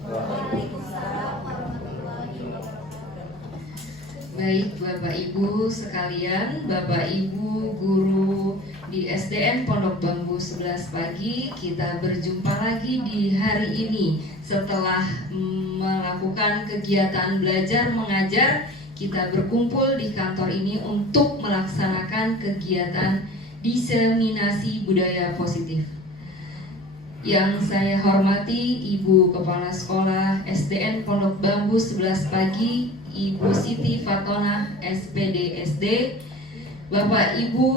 Waalaikumsalam warahmatullahi wabarakatuh. Baik Bapak Ibu sekalian, Bapak Ibu guru di SDN Pondok Bambu 11 pagi, kita berjumpa lagi di hari ini. Setelah melakukan kegiatan belajar mengajar, kita berkumpul di kantor ini untuk melaksanakan kegiatan diseminasi budaya positif. Yang saya hormati Ibu Kepala Sekolah SDN Pondok Bambu 11 pagi, Ibu Siti Fatonah SPD SD, Bapak Ibu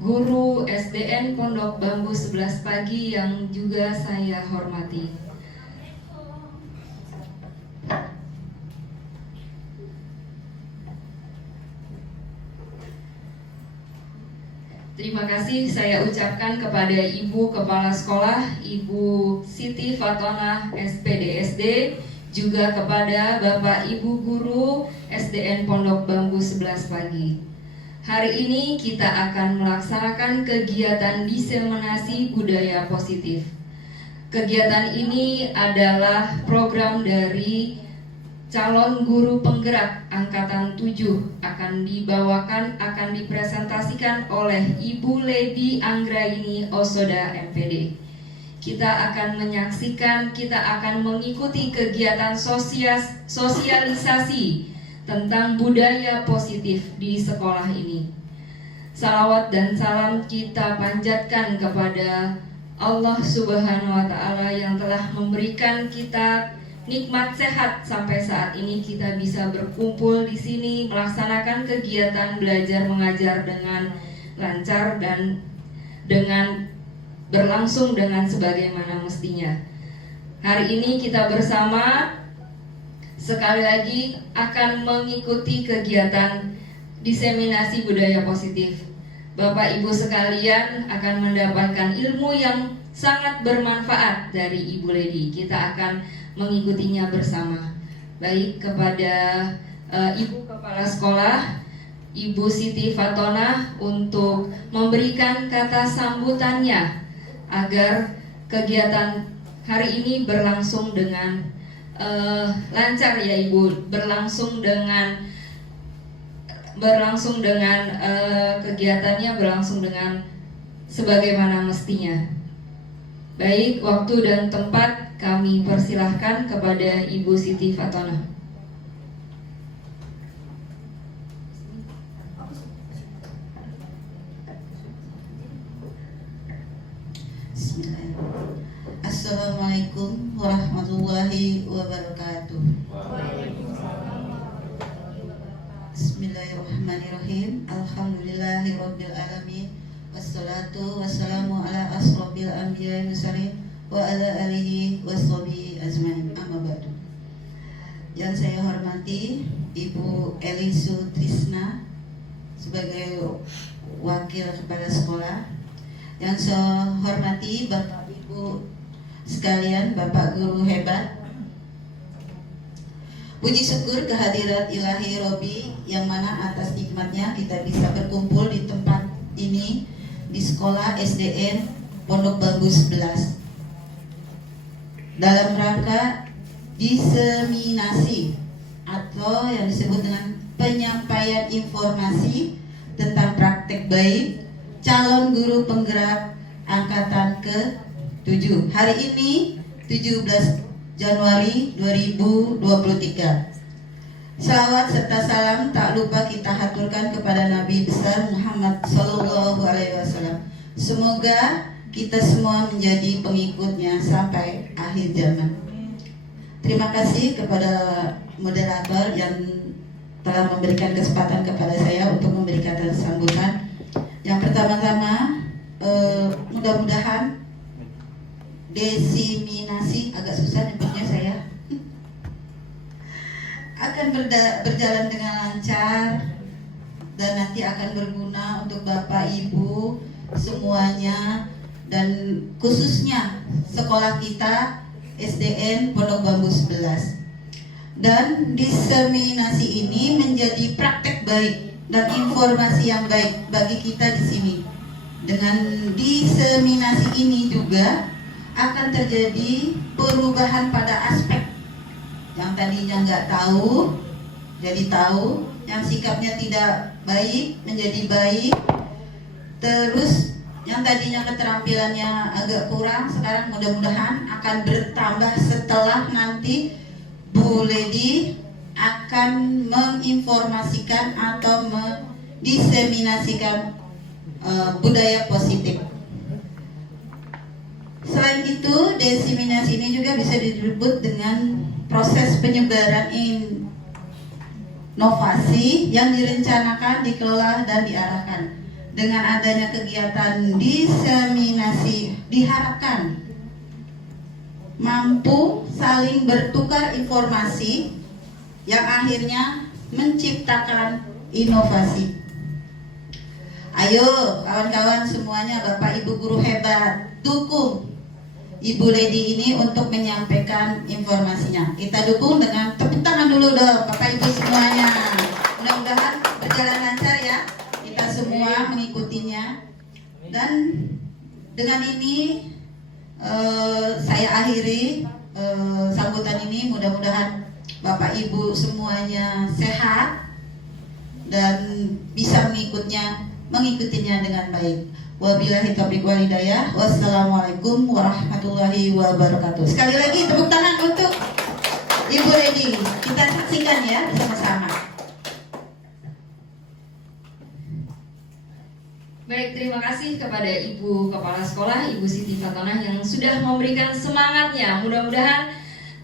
guru SDN Pondok Bambu 11 pagi yang juga saya hormati. Terima kasih saya ucapkan kepada Ibu Kepala Sekolah, Ibu Siti Fatonah SPD SD, juga kepada Bapak Ibu Guru SDN Pondok Bambu 11 pagi. Hari ini kita akan melaksanakan kegiatan diseminasi budaya positif. Kegiatan ini adalah program dari calon guru penggerak angkatan 7 akan dipresentasikan oleh Ibu Lady Anggraini Osoda MPD. Kita akan menyaksikan, kita akan mengikuti kegiatan sosialisasi tentang budaya positif di sekolah ini. Salawat dan salam kita panjatkan kepada Allah Subhanahu wa Ta'ala yang telah memberikan kita nikmat sehat sampai saat ini kita bisa berkumpul di sini melaksanakan kegiatan belajar mengajar dengan lancar dan dengan berlangsung dengan sebagaimana mestinya. Hari ini kita bersama sekali lagi akan mengikuti kegiatan diseminasi budaya positif. Bapak Ibu sekalian akan mendapatkan ilmu yang sangat bermanfaat dari Ibu Lady. Kita akan mengikutinya bersama. Baik, kepada Ibu Kepala Sekolah, Ibu Siti Fatonah untuk memberikan kata sambutannya agar kegiatan hari ini berlangsung dengan lancar ya Ibu, kegiatannya berlangsung dengan sebagaimana mestinya. Baik, waktu dan tempat kami persilahkan kepada Ibu Siti Fatonah. Bismillahirrahmanirrahim. Assalamualaikum warahmatullahi wabarakatuh. Bismillahirrahmanirrahim. Alhamdulillahirabbil alamin. Wassalatu wassalamu ala asrofil anbiya'i mursalin wa ala alihi washabihi ajmain. Amma ba'du. Yang saya hormati Ibu Elisu Trisna sebagai wakil kepala sekolah. Yang saya hormati Bapak Ibu sekalian, Bapak guru hebat. Puji syukur kehadirat ilahi Robi yang mana atas nikmatnya kita bisa berkumpul di tempat ini di sekolah SDN Pondok Bambu 11 dalam rangka diseminasi atau yang disebut dengan penyampaian informasi tentang praktek baik calon guru penggerak angkatan ke-7. Hari ini 17 Januari 2023. Salawat serta salam tak lupa kita haturkan kepada Nabi besar Muhammad Sallallahu Alaihi Wasallam. Semoga kita semua menjadi pengikutnya sampai akhir zaman. Terima kasih kepada moderator yang telah memberikan kesempatan kepada saya untuk memberikan sambutan. Yang pertama-tama, mudah-mudahan diseminasi, agak susah nyebutnya saya, akan berjalan dengan lancar dan nanti akan berguna untuk Bapak Ibu semuanya dan khususnya sekolah kita SDN Pondok Bambu 11. Dan diseminasi ini menjadi praktek baik dan informasi yang baik bagi kita di sini. Dengan diseminasi ini juga akan terjadi perubahan pada aspek yang tadinya nggak tahu jadi tahu, yang sikapnya tidak baik menjadi baik, terus yang tadinya keterampilannya agak kurang sekarang mudah-mudahan akan bertambah setelah nanti Bu Lady akan menginformasikan atau mendiseminasikan budaya positif. Selain itu, diseminasi ini juga bisa disebut dengan proses penyebaran inovasi yang direncanakan, dikelola, dan diarahkan. Dengan adanya kegiatan diseminasi diharapkan mampu saling bertukar informasi yang akhirnya menciptakan inovasi. Ayo kawan-kawan semuanya, Bapak Ibu guru hebat, dukung Ibu Lady ini untuk menyampaikan informasinya. Kita dukung dengan tepuk tangan dulu dong Bapak Ibu semuanya. Mudah-mudahan berjalan lancar ya, kita semua mengikutinya. Dan dengan ini saya akhiri sambutan ini. Mudah-mudahan Bapak Ibu semuanya sehat dan bisa mengikutinya dengan baik. Wabillahi taufiq wal hidayah. Wassalamualaikum warahmatullahi wabarakatuh. Sekali lagi tepuk tangan untuk Ibu Lady. Kita saksikan ya bersama-sama. Baik, terima kasih kepada Ibu Kepala Sekolah, Ibu Siti Fatonah yang sudah memberikan semangatnya. Mudah-mudahan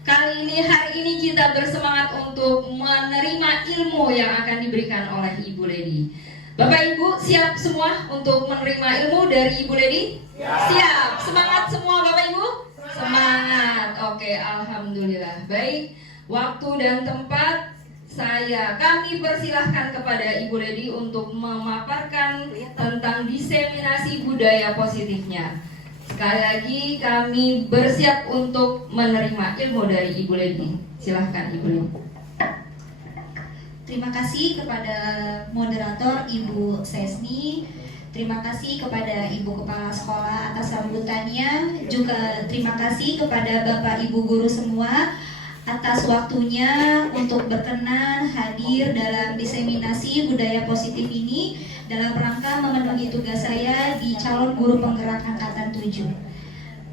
hari ini kita bersemangat untuk menerima ilmu yang akan diberikan oleh Ibu Lady. Bapak Ibu siap semua untuk menerima ilmu dari Ibu Lady? Ya. Siap. Semangat semua Bapak Ibu? Semangat. Oke, alhamdulillah. Baik, waktu dan tempat kami persilahkan kepada Ibu Lady untuk memaparkan tentang diseminasi budaya positifnya. Sekali lagi kami bersiap untuk menerima ilmu dari Ibu Lady. Silahkan Ibu Lady. Terima kasih kepada moderator Ibu Sesni. Terima kasih kepada Ibu Kepala Sekolah atas sambutannya. Juga terima kasih kepada Bapak Ibu guru semua atas waktunya untuk berkenan hadir dalam diseminasi budaya positif ini dalam rangka memenuhi tugas saya di calon guru penggerak angkatan 7.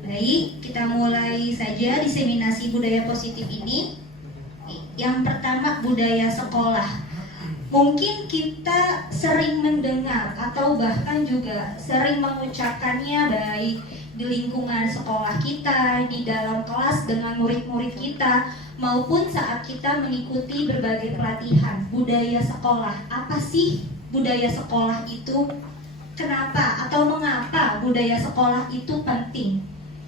Baik, kita mulai saja diseminasi budaya positif ini. Yang pertama, budaya sekolah. Mungkin kita sering mendengar atau bahkan juga sering mengucapkannya baik di lingkungan sekolah kita, di dalam kelas dengan murid-murid kita, maupun saat kita mengikuti berbagai pelatihan. Budaya sekolah, apa sih budaya sekolah itu? Kenapa atau mengapa budaya sekolah itu penting?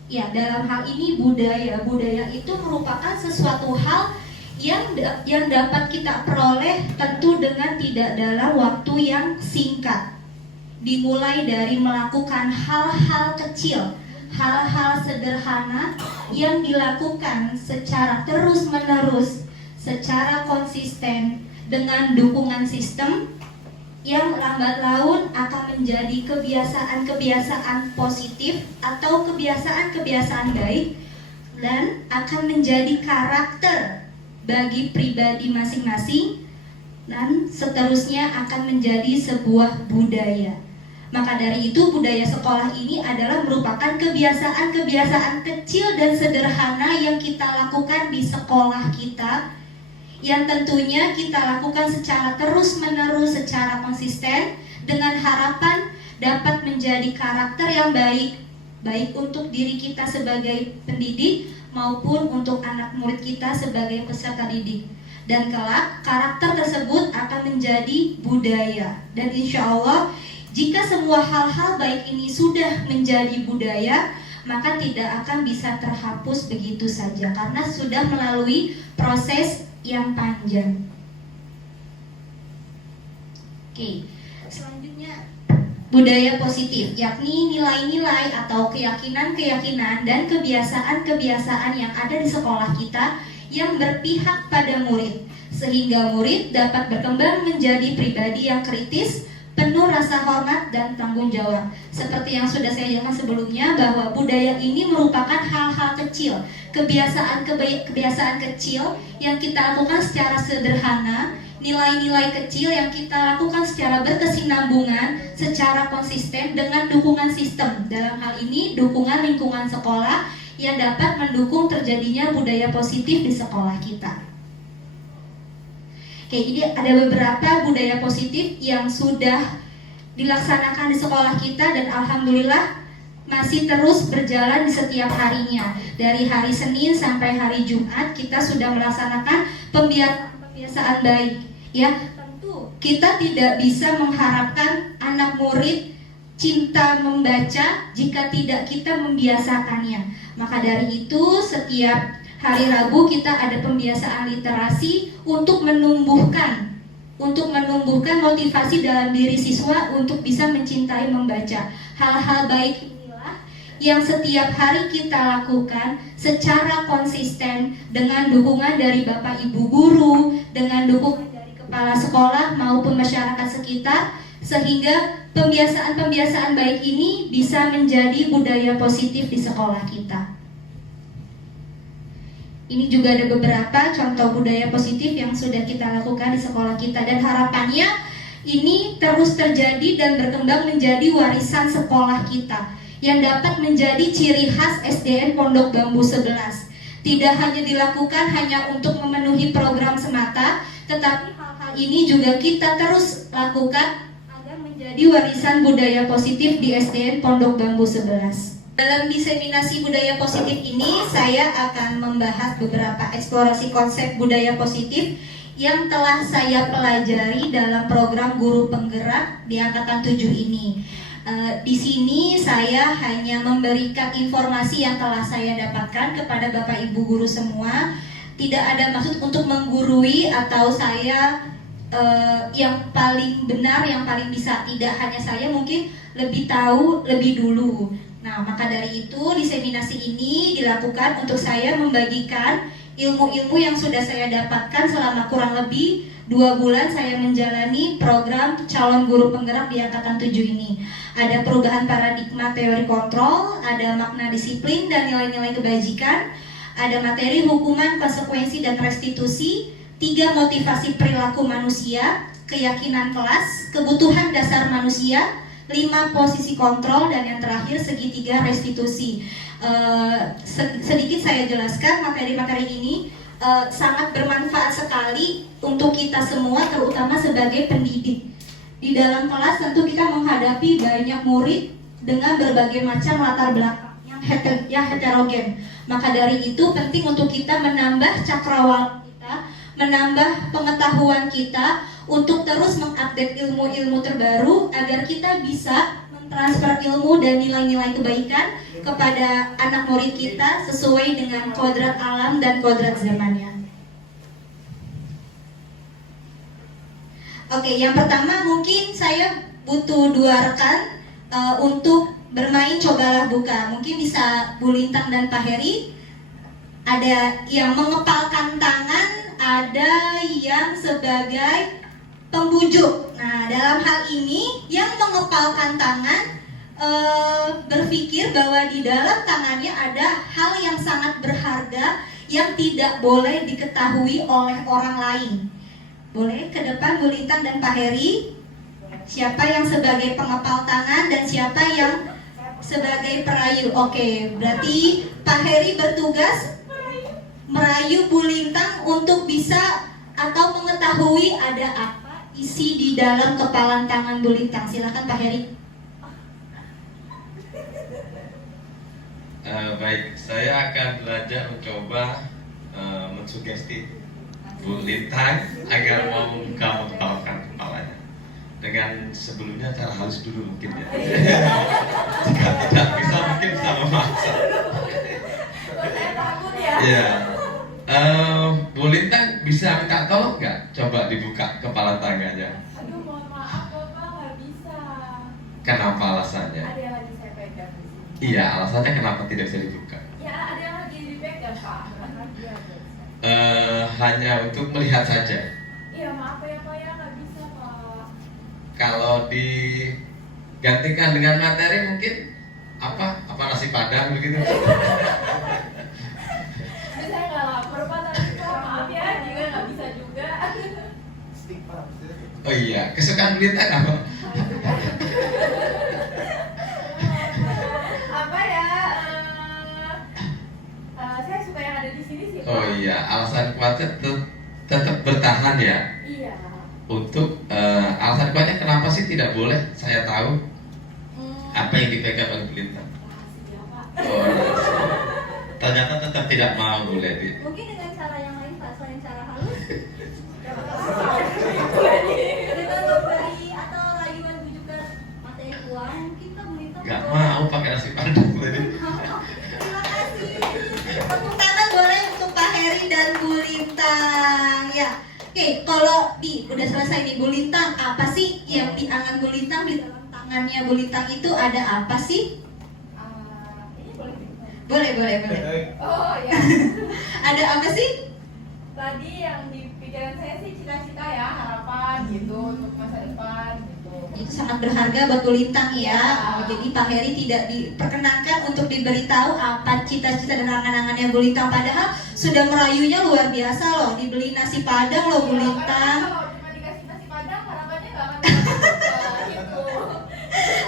Ya, dalam hal ini budaya itu merupakan sesuatu hal yang dapat kita peroleh tentu dengan tidak dalam waktu yang singkat. Dimulai dari melakukan hal-hal kecil, hal-hal sederhana yang dilakukan secara terus-menerus, secara konsisten dengan dukungan sistem yang lambat laun akan menjadi kebiasaan-kebiasaan positif atau kebiasaan-kebiasaan baik dan akan menjadi karakter bagi pribadi masing-masing dan seterusnya akan menjadi sebuah budaya. Maka dari itu budaya sekolah ini adalah merupakan kebiasaan-kebiasaan kecil dan sederhana yang kita lakukan di sekolah kita, yang tentunya kita lakukan secara terus-menerus, secara konsisten dengan harapan dapat menjadi karakter yang baik untuk diri kita sebagai pendidik maupun untuk anak murid kita sebagai peserta didik. Dan kelak karakter tersebut akan menjadi budaya. Dan insya Allah jika semua hal-hal baik ini sudah menjadi budaya, maka tidak akan bisa terhapus begitu saja karena sudah melalui proses yang panjang. Oke, selanjutnya budaya positif, yakni nilai-nilai atau keyakinan-keyakinan dan kebiasaan-kebiasaan yang ada di sekolah kita yang berpihak pada murid, sehingga murid dapat berkembang menjadi pribadi yang kritis, penuh rasa hormat dan tanggung jawab. Seperti yang sudah saya jelaskan sebelumnya, bahwa budaya ini merupakan hal-hal kecil, kebiasaan kecil yang kita lakukan secara sederhana, nilai-nilai kecil yang kita lakukan secara berkesinambungan, secara konsisten dengan dukungan sistem. Dalam hal ini, dukungan lingkungan sekolah yang dapat mendukung terjadinya budaya positif di sekolah kita. Oke, ini ada beberapa budaya positif yang sudah dilaksanakan di sekolah kita dan alhamdulillah masih terus berjalan di setiap harinya. Dari hari Senin sampai hari Jumat kita sudah melaksanakan pembiasaan baik. Ya, tentu kita tidak bisa mengharapkan anak murid cinta membaca jika tidak kita membiasakannya. Maka dari itu setiap hari Rabu kita ada pembiasaan literasi untuk menumbuhkan motivasi dalam diri siswa untuk bisa mencintai membaca. Hal-hal baik inilah yang setiap hari kita lakukan secara konsisten dengan dukungan dari Bapak Ibu guru, dengan dukungan dari kepala sekolah maupun masyarakat sekitar, sehingga pembiasaan-pembiasaan baik ini bisa menjadi budaya positif di sekolah kita. Ini juga ada beberapa contoh budaya positif yang sudah kita lakukan di sekolah kita, dan harapannya ini terus terjadi dan berkembang menjadi warisan sekolah kita yang dapat menjadi ciri khas SDN Pondok Bambu 11. Tidak hanya dilakukan hanya untuk memenuhi program semata, tetapi hal-hal ini juga kita terus lakukan agar menjadi warisan budaya positif di SDN Pondok Bambu 11. Dalam diseminasi budaya positif ini, saya akan membahas beberapa eksplorasi konsep budaya positif yang telah saya pelajari dalam program Guru Penggerak di Angkatan 7 ini. Di sini saya hanya memberikan informasi yang telah saya dapatkan kepada Bapak Ibu guru semua. Tidak ada maksud untuk menggurui atau saya yang paling benar, yang paling bisa. Tidak hanya saya, mungkin lebih tahu lebih dulu. Nah, maka dari itu diseminasi ini dilakukan untuk saya membagikan ilmu-ilmu yang sudah saya dapatkan selama kurang lebih 2 bulan saya menjalani program calon guru penggerak di Angkatan 7 ini. Ada perubahan paradigma teori kontrol, ada makna disiplin dan nilai-nilai kebajikan, ada materi hukuman, konsekuensi dan restitusi, 3 motivasi perilaku manusia, keyakinan kelas, kebutuhan dasar manusia, 5 posisi kontrol, dan yang terakhir segitiga restitusi. Sedikit saya jelaskan, materi-materi ini sangat bermanfaat sekali untuk kita semua, terutama sebagai pendidik. Di dalam kelas tentu kita menghadapi banyak murid dengan berbagai macam latar belakang yang heterogen. Maka dari itu penting untuk kita menambah cakrawala kita, menambah pengetahuan kita untuk terus mengupdate ilmu-ilmu terbaru agar kita bisa mentransfer ilmu dan nilai-nilai kebaikan kepada anak murid kita sesuai dengan kodrat alam dan kodrat zamannya. Oke, yang pertama mungkin saya butuh 2 rekan untuk bermain cobalah buka. Mungkin bisa Bu Lintang dan Pak Heri. Ada yang mengepalkan tangan, ada yang sebagai pembujuk. Nah, dalam hal ini yang mengepalkan tangan berpikir bahwa di dalam tangannya ada hal yang sangat berharga yang tidak boleh diketahui oleh orang lain. Boleh ke depan Bu Lintang dan Pak Heri. Siapa yang sebagai pengepal tangan dan siapa yang sebagai perayu? Oke, berarti Pak Heri bertugas merayu Bu Lintang untuk bisa atau mengetahui ada apa isi di dalam kepalan tangan Bu Lintang. Silakan Pak Heri. Baik, saya akan belajar mencoba mensugesti Bu Lintang agar mau mengepalkan kepalanya. Dengan sebelumnya cara halus dulu mungkin ya. Jika tidak bisa mungkin bisa memaksa. Ya. Bu Lintang bisa minta tolong nggak? Coba dibuka kepala tangannya. Aduh, mohon maaf Bapak, nggak bisa. Kenapa alasannya? Ada yang lagi saya pegang di sini. Iya, alasannya kenapa tidak bisa dibuka? Ya, ada yang lagi dipegang Pak. Hanya untuk melihat saja. Iya, maaf ya Pak ya, nggak bisa Pak. Kalau digantikan dengan materi mungkin apa nasi padang begitu. Tapi saya nggak lapar Pak, tapi Pak maaf ya, juga nggak bisa juga. Oh iya, kesukaan Belintang apa? Apa ya? Saya suka yang ada di sini sih Pak. Oh iya, alasan kuatnya tetap bertahan ya. Iya. Untuk alasan kuatnya kenapa sih tidak boleh? Saya tahu apa yang dipegang oleh Belintang. Rahasia Pak. Oh, ternyata tetap tidak mau boleh di. Mungkin dengan cara yang lain Pak, selain cara halus, dengan memberi atau rayuan bujukan materi uang, mungkin Pak Belintang Gak mau pakai nasi padang tadi. Terima kasih. Tepuk tangan boleh untuk Pak Heri dan Bu Lintang. Ya, oke. Kalau udah selesai nih Bu Lintang, apa sih yang di tangan Bu Lintang, di dalam tangannya Bu Lintang itu ada apa sih? Ini boleh dibuka? Boleh. Oh ya. Ada apa sih? Tadi yang di pikiran saya sih cita-cita ya, harapan gitu untuk masa depan gitu. Itu sangat berharga buat Bu Lintang ya. Jadi Pak Heri tidak diperkenankan untuk diberitahu apa cita-cita dan angan-angannya Bu Lintang. Padahal sudah merayunya luar biasa loh. Dibeli nasi padang loh Bu Iya, Lintang. karena kalau cuma dikasih nasi padang harapannya nggak akan dapat gitu.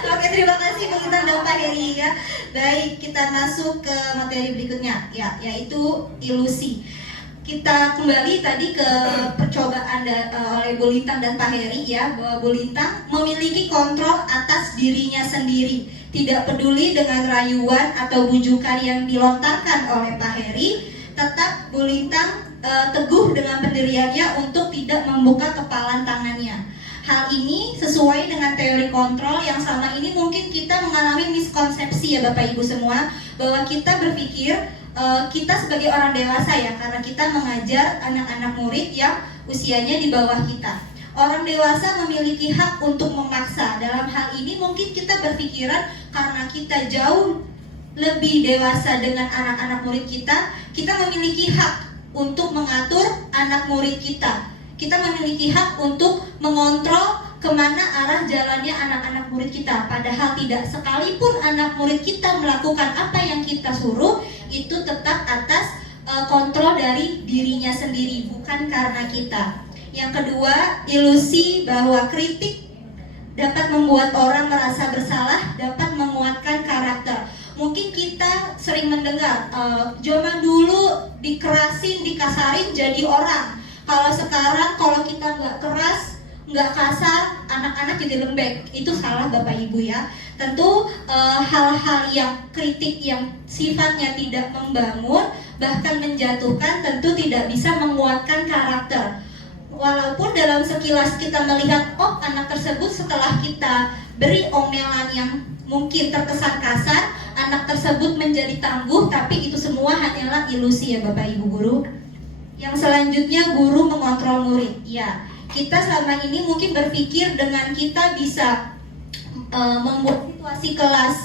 Oke, terima kasih Bu Lintang dan Pak Heri ya. Baik, kita masuk ke materi berikutnya ya, yaitu ilusi. Kita kembali tadi ke percobaan oleh Bu Lintang dan Pak Heri ya, bahwa Bu Lintang memiliki kontrol atas dirinya sendiri. Tidak peduli dengan rayuan atau bujukan yang dilontarkan oleh Pak Heri, tetap Bu Lintang teguh dengan pendiriannya untuk tidak membuka kepalan tangannya. Hal ini sesuai dengan teori kontrol yang selama ini mungkin kita mengalami miskonsepsi ya Bapak Ibu semua, bahwa kita berpikir kita sebagai orang dewasa ya, karena kita mengajar anak-anak murid yang usianya di bawah kita. Orang dewasa memiliki hak untuk memaksa. Dalam hal ini mungkin kita berpikiran karena kita jauh lebih dewasa dengan anak-anak murid kita memiliki hak untuk mengatur anak murid kita. Kita memiliki hak untuk mengontrol kemana arah jalannya anak-anak murid kita. Padahal tidak, sekalipun anak murid kita melakukan apa yang kita suruh, itu tetap atas kontrol dari dirinya sendiri, bukan karena kita. Yang kedua, ilusi bahwa kritik dapat membuat orang merasa bersalah, dapat menguatkan karakter. Mungkin kita sering mendengar, zaman dulu dikerasin, dikasarin jadi orang. Kalau sekarang, kalau kita nggak keras, nggak kasar, anak-anak jadi lembek. Itu salah Bapak Ibu ya. Tentu hal-hal yang kritik yang sifatnya tidak membangun, bahkan menjatuhkan, tentu tidak bisa menguatkan karakter. Walaupun dalam sekilas kita melihat, oh anak tersebut setelah kita beri omelan yang mungkin terkesan kasar, anak tersebut menjadi tangguh, tapi itu semua hanyalah ilusi ya Bapak Ibu guru. Yang selanjutnya, guru mengontrol murid. Ya, kita selama ini mungkin berpikir dengan kita bisa membuat situasi kelas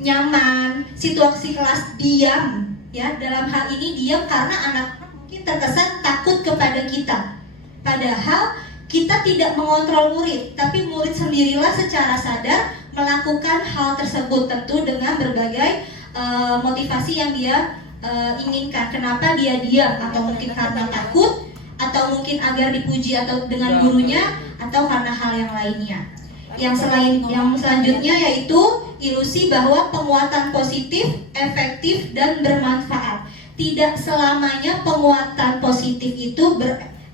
nyaman, situasi kelas diam. Ya, dalam hal ini diam karena anak-anak mungkin terkesan takut kepada kita. Padahal kita tidak mengontrol murid, tapi murid sendirilah secara sadar melakukan hal tersebut, tentu dengan berbagai motivasi yang dia inginkan. Kenapa dia diam? Atau mungkin karena takut, atau mungkin agar dipuji atau dengan gurunya, atau karena hal yang lainnya. Yang selanjutnya yaitu ilusi bahwa penguatan positif, efektif, dan bermanfaat. Tidak selamanya penguatan positif itu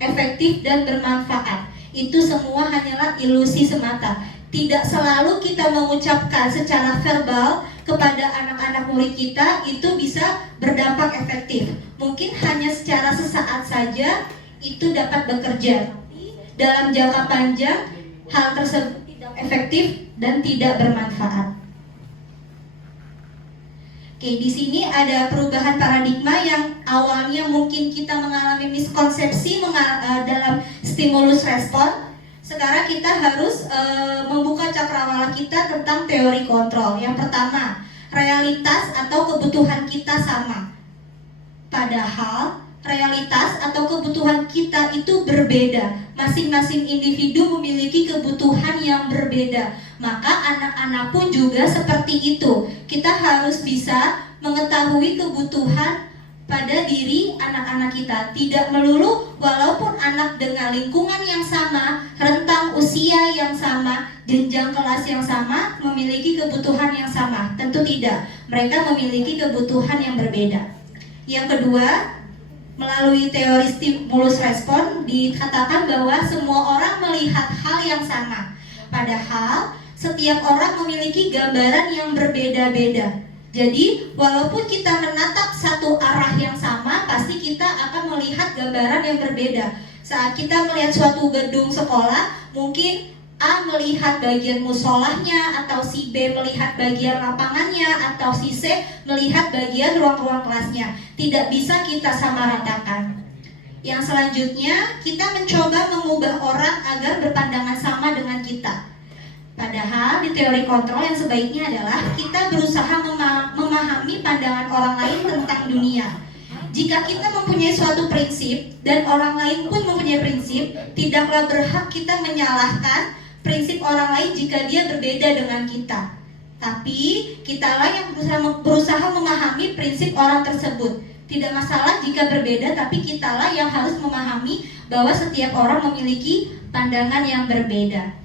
efektif dan bermanfaat. Itu semua hanyalah ilusi semata. Tidak selalu kita mengucapkan secara verbal kepada anak-anak murid kita itu bisa berdampak efektif. Mungkin hanya secara sesaat saja itu dapat bekerja. Tapi dalam jangka panjang hal tersebut tidak efektif dan tidak bermanfaat. Oke, di sini ada perubahan paradigma yang awalnya mungkin kita mengalami miskonsepsi dalam stimulus respon. Sekarang kita harus membuka cakrawala kita tentang teori kontrol. Yang pertama, realitas atau kebutuhan kita sama. Padahal realitas atau kebutuhan kebutuhan kita itu berbeda. Masing-masing individu memiliki kebutuhan yang berbeda. Maka anak-anak pun juga seperti itu. Kita harus bisa mengetahui kebutuhan pada diri anak-anak kita. Tidak melulu walaupun anak dengan lingkungan yang sama, rentang usia yang sama, jenjang kelas yang sama, memiliki kebutuhan yang sama. Tentu tidak. Mereka memiliki kebutuhan yang berbeda. Yang kedua, melalui teori stimulus respon dikatakan bahwa semua orang melihat hal yang sama. Padahal setiap orang memiliki gambaran yang berbeda-beda. Jadi walaupun kita menatap satu arah yang sama, pasti kita akan melihat gambaran yang berbeda. Saat kita melihat suatu gedung sekolah, mungkin A melihat bagian musolahnya, atau si B melihat bagian lapangannya, atau si C melihat bagian ruang-ruang kelasnya. Tidak bisa kita samaratakan. Yang selanjutnya, kita mencoba mengubah orang agar berpandangan sama dengan kita. Padahal di teori kontrol yang sebaiknya adalah kita berusaha memahami pandangan orang lain tentang dunia. Jika kita mempunyai suatu prinsip dan orang lain pun mempunyai prinsip, tidaklah berhak kita menyalahkan prinsip orang lain jika dia berbeda dengan kita. Tapi kitalah yang berusaha memahami prinsip orang tersebut. Tidak masalah jika berbeda, tapi kitalah yang harus memahami bahwa setiap orang memiliki pandangan yang berbeda.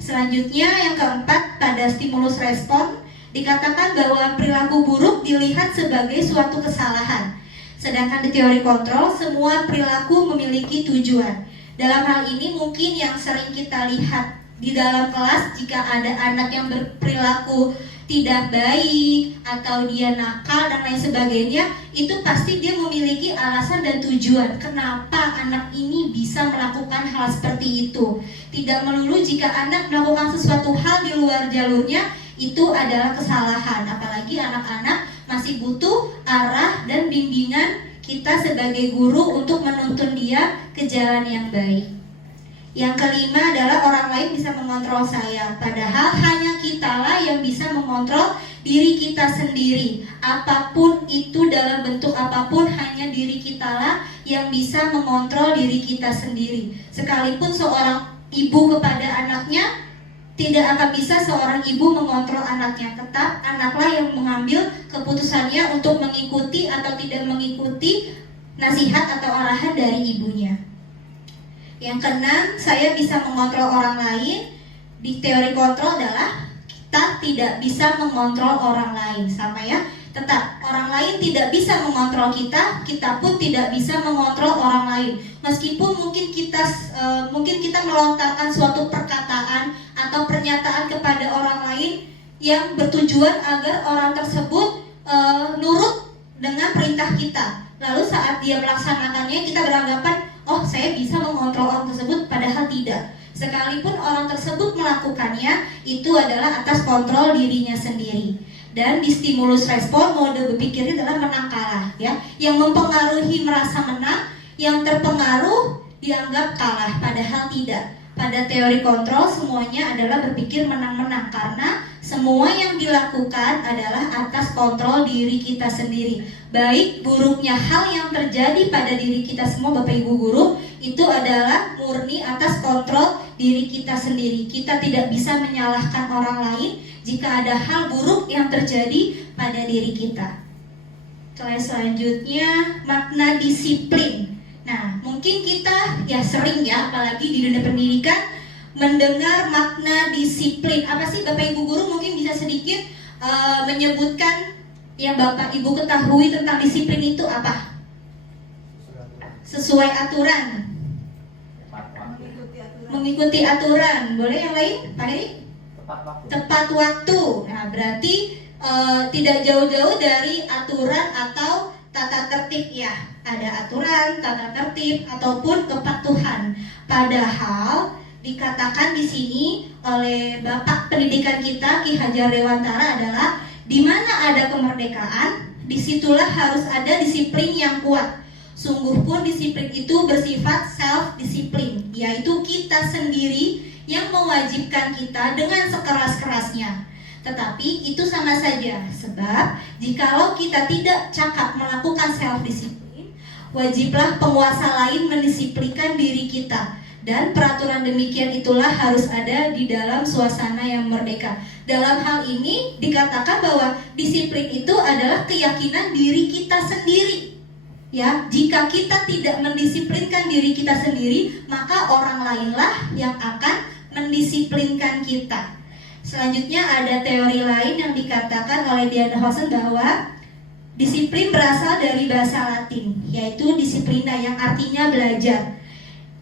Selanjutnya yang keempat, pada stimulus respon dikatakan bahwa perilaku buruk dilihat sebagai suatu kesalahan. Sedangkan di teori kontrol, semua perilaku memiliki tujuan. Dalam hal ini mungkin yang sering kita lihat di dalam kelas, jika ada anak yang berperilaku tidak baik atau dia nakal dan lain sebagainya, itu pasti dia memiliki alasan dan tujuan kenapa anak ini bisa melakukan hal seperti itu. Tidak melulu jika anak melakukan sesuatu hal di luar jalurnya itu adalah kesalahan. Apalagi anak-anak masih butuh arah dan bimbingan kita sebagai guru untuk menuntun dia ke jalan yang baik. Yang kelima adalah orang lain bisa mengontrol saya. Padahal hanya kitalah yang bisa mengontrol diri kita sendiri. Apapun itu, dalam bentuk apapun, hanya diri kitalah yang bisa mengontrol diri kita sendiri. Sekalipun seorang ibu kepada anaknya, tidak akan bisa seorang ibu mengontrol anaknya. Tetap anaklah yang mengambil keputusannya untuk mengikuti atau tidak mengikuti nasihat atau arahan dari ibunya. Yang keenam, saya bisa mengontrol orang lain. Di teori kontrol adalah kita tidak bisa mengontrol orang lain. Sama ya, tetap orang lain tidak bisa mengontrol kita, kita pun tidak bisa mengontrol orang lain. Meskipun mungkin kita melontarkan suatu perkataan atau pernyataan kepada orang lain yang bertujuan agar orang tersebut nurut dengan perintah kita. Lalu saat dia melaksanakannya, kita beranggapan, oh saya bisa mengontrol orang tersebut, padahal tidak. Sekalipun orang tersebut melakukannya, itu adalah atas kontrol dirinya sendiri. Dan di stimulus respon, mode berpikirnya adalah menang kalah, ya. Yang mempengaruhi merasa menang, yang terpengaruh dianggap kalah, padahal tidak. Pada teori kontrol semuanya adalah berpikir menang-menang, karena semua yang dilakukan adalah atas kontrol diri kita sendiri. Baik buruknya hal yang terjadi pada diri kita semua, Bapak Ibu Guru, itu adalah murni atas kontrol diri kita sendiri. Kita tidak bisa menyalahkan orang lain jika ada hal buruk yang terjadi pada diri kita. Selanjutnya, makna disiplin. Nah, mungkin kita ya sering ya, apalagi di dunia pendidikan, mendengar makna disiplin. Apa sih Bapak Ibu Guru mungkin bisa sedikit menyebutkan yang Bapak Ibu ketahui tentang disiplin itu apa? Sesuai aturan. Mengikuti aturan. Boleh yang lain? Pak Heri? Tepat waktu. Nah, berarti tidak jauh-jauh dari aturan atau tata tertib ya. Ada aturan, tata tertib, ataupun kepatuhan. Padahal dikatakan di sini oleh Bapak Pendidikan kita Ki Hajar Dewantara adalah di mana ada kemerdekaan, disitulah harus ada disiplin yang kuat. Sungguh pun disiplin itu bersifat self-disiplin, yaitu kita sendiri yang mewajibkan kita dengan sekeras-kerasnya. Tetapi itu sama saja, sebab jikalau kita tidak cakap melakukan self-disiplin, wajiblah penguasa lain mendisiplinkan diri kita. Dan peraturan demikian itulah harus ada di dalam suasana yang merdeka. Dalam hal ini dikatakan bahwa disiplin itu adalah keyakinan diri kita sendiri. Ya, jika kita tidak mendisiplinkan diri kita sendiri, maka orang lainlah yang akan mendisiplinkan kita. Selanjutnya ada teori lain yang dikatakan oleh Diana Hosen bahwa disiplin berasal dari bahasa Latin, yaitu disiplina yang artinya belajar.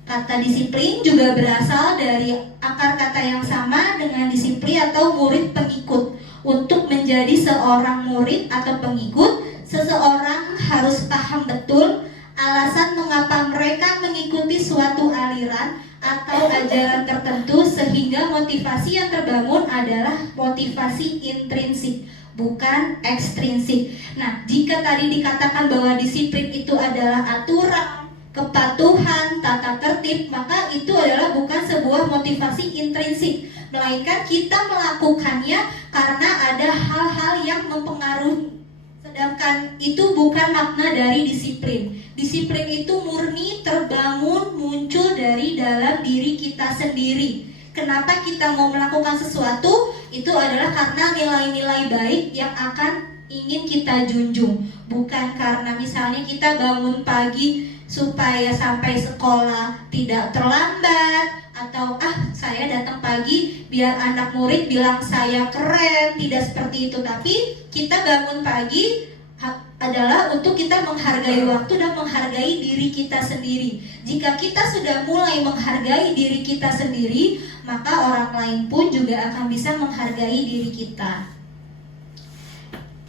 Kata disiplin juga berasal dari akar kata yang sama dengan disiplin atau murid pengikut. Untuk menjadi seorang murid atau pengikut, seseorang harus paham betul alasan mengapa mereka mengikuti suatu aliran atau ajaran tertentu, sehingga motivasi yang terbangun adalah motivasi intrinsik, bukan ekstrinsik. Nah, jika tadi dikatakan bahwa disiplin itu adalah aturan, kepatuhan, tata tertib, maka itu adalah bukan sebuah motivasi intrinsik, melainkan kita melakukannya karena ada hal-hal yang mempengaruhi. Sedangkan itu bukan makna dari disiplin. Disiplin itu murni terbangun, muncul dari dalam diri kita sendiri. Kenapa kita mau melakukan sesuatu? Itu adalah karena nilai-nilai baik yang akan ingin kita junjung. Bukan karena misalnya kita bangun pagi supaya sampai sekolah tidak terlambat, atau saya datang pagi biar anak murid bilang saya keren. Tidak seperti itu, tapi kita bangun pagi adalah untuk kita menghargai waktu dan menghargai diri kita sendiri. Jika kita sudah mulai menghargai diri kita sendiri, maka orang lain pun juga akan bisa menghargai diri kita.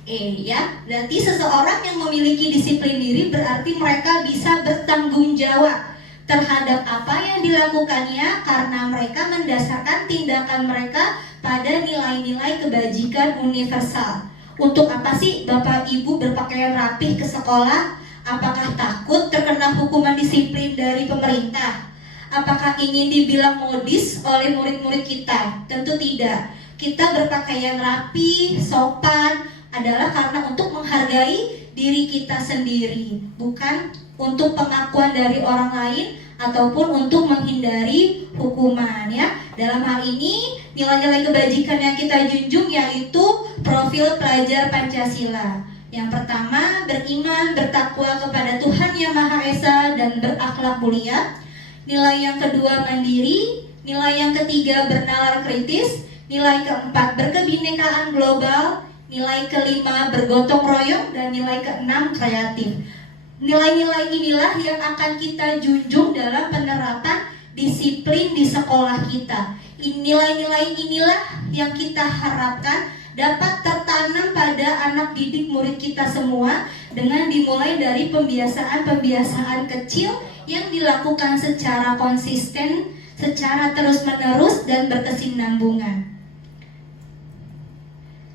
Ya, berarti seseorang yang memiliki disiplin diri berarti mereka bisa bertanggung jawab terhadap apa yang dilakukannya, karena mereka mendasarkan tindakan mereka pada nilai-nilai kebajikan universal. Untuk apa sih Bapak Ibu berpakaian rapih ke sekolah? Apakah takut terkena hukuman disiplin dari pemerintah? Apakah ingin dibilang modis oleh murid-murid kita? Tentu tidak. Kita berpakaian rapi, sopan adalah karena untuk menghargai diri kita sendiri, bukan untuk pengakuan dari orang lain ataupun untuk menghindari hukuman, ya. Dalam hal ini, nilai-nilai kebajikan yang kita junjung yaitu profil pelajar Pancasila. Yang pertama, beriman, bertakwa kepada Tuhan Yang Maha Esa dan berakhlak mulia. Nilai yang kedua, mandiri. Nilai yang ketiga, bernalar kritis. Nilai keempat, berkebinekaan global. Nilai kelima, bergotong royong. Dan nilai keenam, kreatif. Nilai-nilai inilah yang akan kita junjung dalam penerapan disiplin di sekolah kita. Nilai-nilai inilah yang kita harapkan dapat tertanam pada anak didik murid kita semua, dengan dimulai dari pembiasaan-pembiasaan kecil yang dilakukan secara konsisten, secara terus-menerus dan berkesinambungan.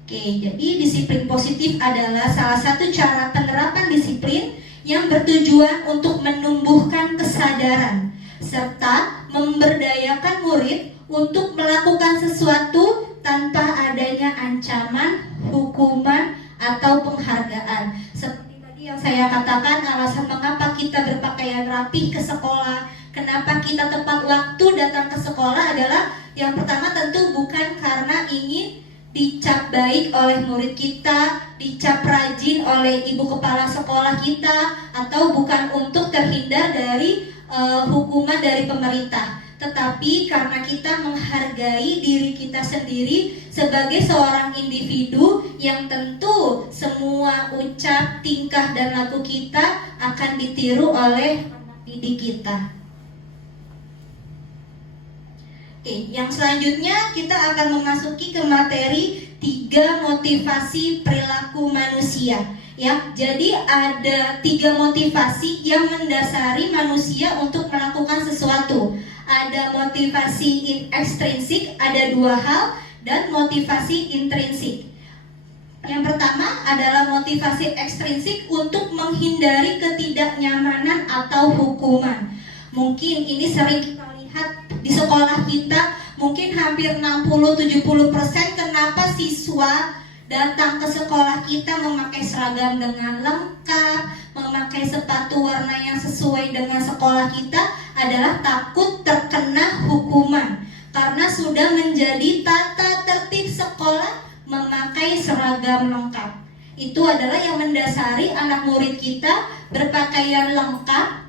Oke, jadi disiplin positif adalah salah satu cara penerapan disiplin yang bertujuan untuk menumbuhkan kesadaran serta memberdayakan murid untuk melakukan sesuatu tanpa adanya ancaman, hukuman, atau penghargaan. Seperti tadi yang saya katakan, alasan mengapa kita berpakaian rapih ke sekolah, kenapa kita tepat waktu datang ke sekolah adalah yang pertama tentu bukan karena ingin dicap baik oleh murid kita, dicap rajin oleh ibu kepala sekolah kita, atau bukan untuk terhindar dari hukuman dari pemerintah, tetapi karena kita menghargai diri kita sendiri sebagai seorang individu yang tentu semua ucap, tingkah, dan laku kita akan ditiru oleh anak didik kita. Oke, yang selanjutnya kita akan memasuki ke materi 3 motivasi perilaku manusia. Ya, jadi ada 3 motivasi yang mendasari manusia untuk melakukan sesuatu. Ada motivasi ekstrinsik, ada 2 hal, dan motivasi intrinsik. Yang pertama adalah motivasi ekstrinsik untuk menghindari ketidaknyamanan atau hukuman. Mungkin ini sering kita lihat di sekolah kita, mungkin hampir 60-70% kenapa siswa datang ke sekolah kita memakai seragam dengan lengkap, memakai sepatu warna yang sesuai dengan sekolah kita adalah takut terkena hukuman. Karena sudah menjadi tata tertib sekolah memakai seragam lengkap. Itu adalah yang mendasari anak murid kita berpakaian lengkap,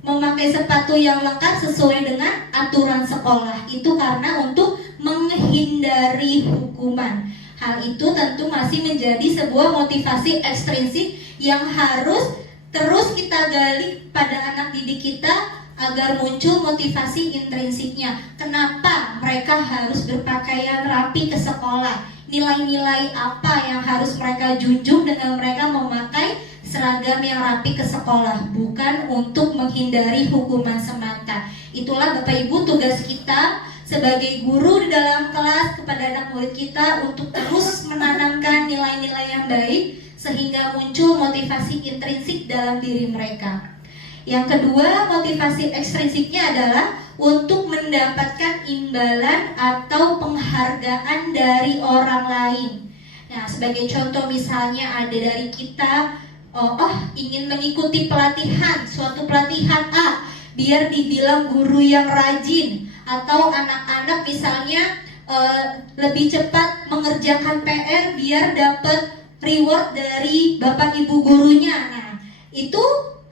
memakai sepatu yang lengkap sesuai dengan aturan sekolah. Itu karena untuk menghindari hukuman. Hal itu tentu masih menjadi sebuah motivasi ekstrinsik yang harus terus kita gali pada anak didik kita agar muncul motivasi intrinsiknya. Kenapa mereka harus berpakaian rapi ke sekolah? Nilai-nilai apa yang harus mereka junjung dengan mereka memakai seragam yang rapi ke sekolah? Bukan untuk menghindari hukuman semata. Itulah Bapak Ibu tugas kita sebagai guru di dalam kelas kepada anak murid kita untuk terus menanamkan nilai-nilai yang baik sehingga muncul motivasi intrinsik dalam diri mereka. Yang kedua, motivasi ekstrinsiknya adalah untuk mendapatkan imbalan atau penghargaan dari orang lain. Nah, sebagai contoh misalnya ada dari kita ingin mengikuti pelatihan, suatu pelatihan A, biar dibilang guru yang rajin, atau anak-anak misalnya lebih cepat mengerjakan PR biar dapat reward dari bapak ibu gurunya. Nah, itu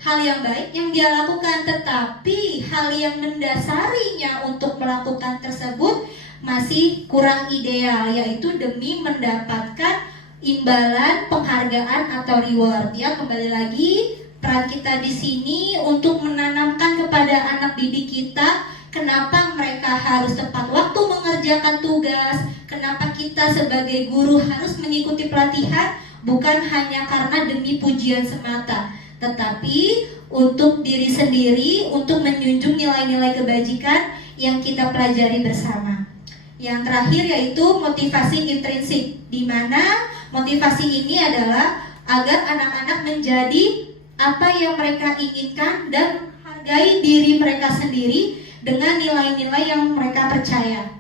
hal yang baik yang dia lakukan, tetapi hal yang mendasarinya untuk melakukan tersebut masih kurang ideal, yaitu demi mendapatkan imbalan, penghargaan atau reward. Ya, kembali lagi peran kita di sini untuk menanamkan kepada anak didik kita kenapa mereka harus tepat waktu mengerjakan tugas, kenapa kita sebagai guru harus mengikuti pelatihan, bukan hanya karena demi pujian semata, tetapi untuk diri sendiri, untuk menjunjung nilai-nilai kebajikan yang kita pelajari bersama. Yang terakhir yaitu motivasi intrinsik, di mana motivasi ini adalah agar anak-anak menjadi apa yang mereka inginkan dan menghargai diri mereka sendiri dengan nilai-nilai yang mereka percaya.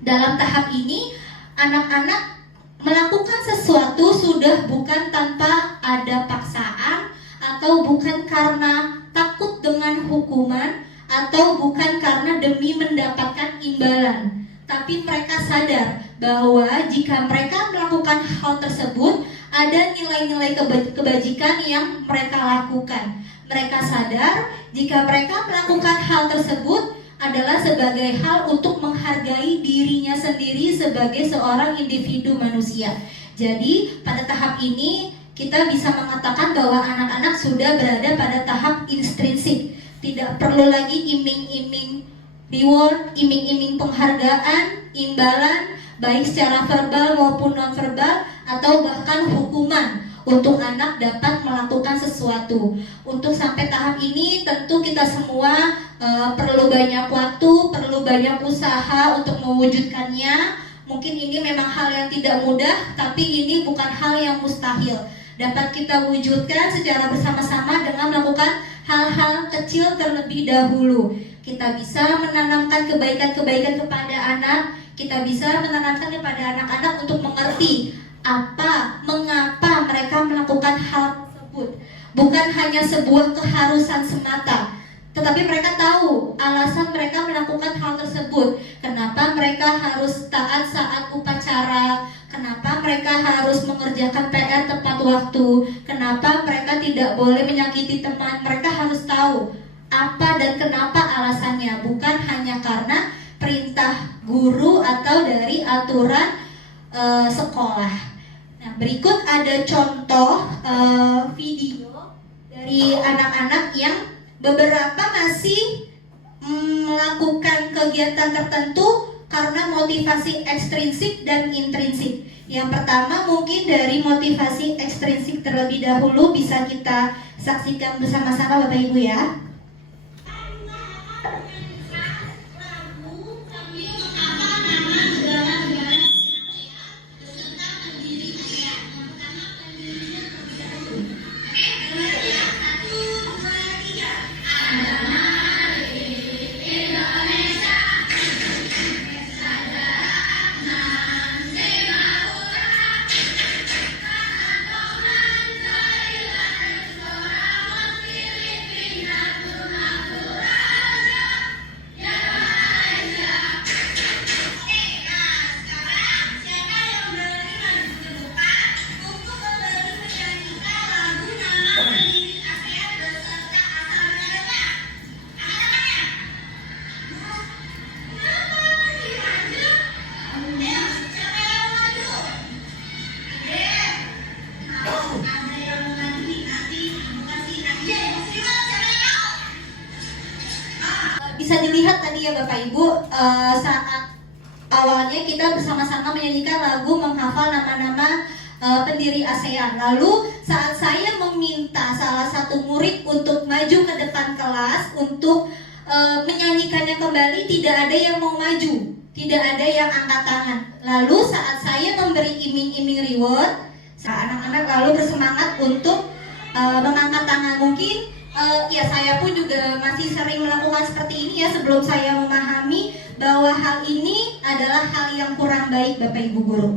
Dalam tahap ini, anak-anak melakukan sesuatu sudah bukan tanpa ada paksaan, atau bukan karena takut dengan hukuman, atau bukan karena demi mendapatkan imbalan. Tapi mereka sadar bahwa jika mereka melakukan hal tersebut, ada nilai-nilai kebajikan yang mereka lakukan. Mereka sadar jika mereka melakukan hal tersebut adalah sebagai hal untuk menghargai dirinya sendiri sebagai seorang individu manusia. Jadi pada tahap ini kita bisa mengatakan bahwa anak-anak sudah berada pada tahap intrinsik. Tidak perlu lagi iming-iming reward, iming-iming penghargaan, imbalan, baik secara verbal maupun non-verbal, atau bahkan hukuman untuk anak dapat melakukan sesuatu. Untuk sampai tahap ini tentu kita semua perlu banyak waktu, perlu banyak usaha untuk mewujudkannya. Mungkin ini memang hal yang tidak mudah, tapi ini bukan hal yang mustahil. Dapat kita wujudkan secara bersama-sama dengan melakukan hal-hal kecil terlebih dahulu. Kita bisa menanamkan kebaikan-kebaikan kepada anak, kita bisa menanamkan kepada anak-anak untuk mengerti mengapa mereka melakukan hal tersebut. Bukan hanya sebuah keharusan semata, tetapi mereka tahu alasan mereka melakukan hal tersebut. Kenapa mereka harus taat saat upacara, kenapa mereka harus mengerjakan PR tepat waktu, kenapa mereka tidak boleh menyakiti teman. Mereka harus tahu apa dan kenapa alasannya, bukan hanya karena perintah guru atau dari aturan sekolah. Nah, berikut ada contoh video dari anak-anak yang beberapa masih melakukan kegiatan tertentu karena motivasi ekstrinsik dan intrinsik. Yang pertama mungkin dari motivasi ekstrinsik terlebih dahulu, bisa kita saksikan bersama-sama Bapak Ibu ya. bisa dilihat tadi ya Bapak Ibu, saat awalnya kita bersama-sama menyanyikan lagu menghafal nama-nama pendiri ASEAN. Lalu saat saya meminta salah satu murid untuk maju ke depan kelas untuk menyanyikannya kembali, tidak ada yang mau maju, tidak ada yang angkat tangan. Lalu saat saya memberi iming-iming reward, anak-anak lalu bersemangat untuk mengangkat tangan. Mungkin ya saya pun juga masih sering melakukan seperti ini ya, sebelum saya memahami bahwa hal ini adalah hal yang kurang baik Bapak Ibu Guru.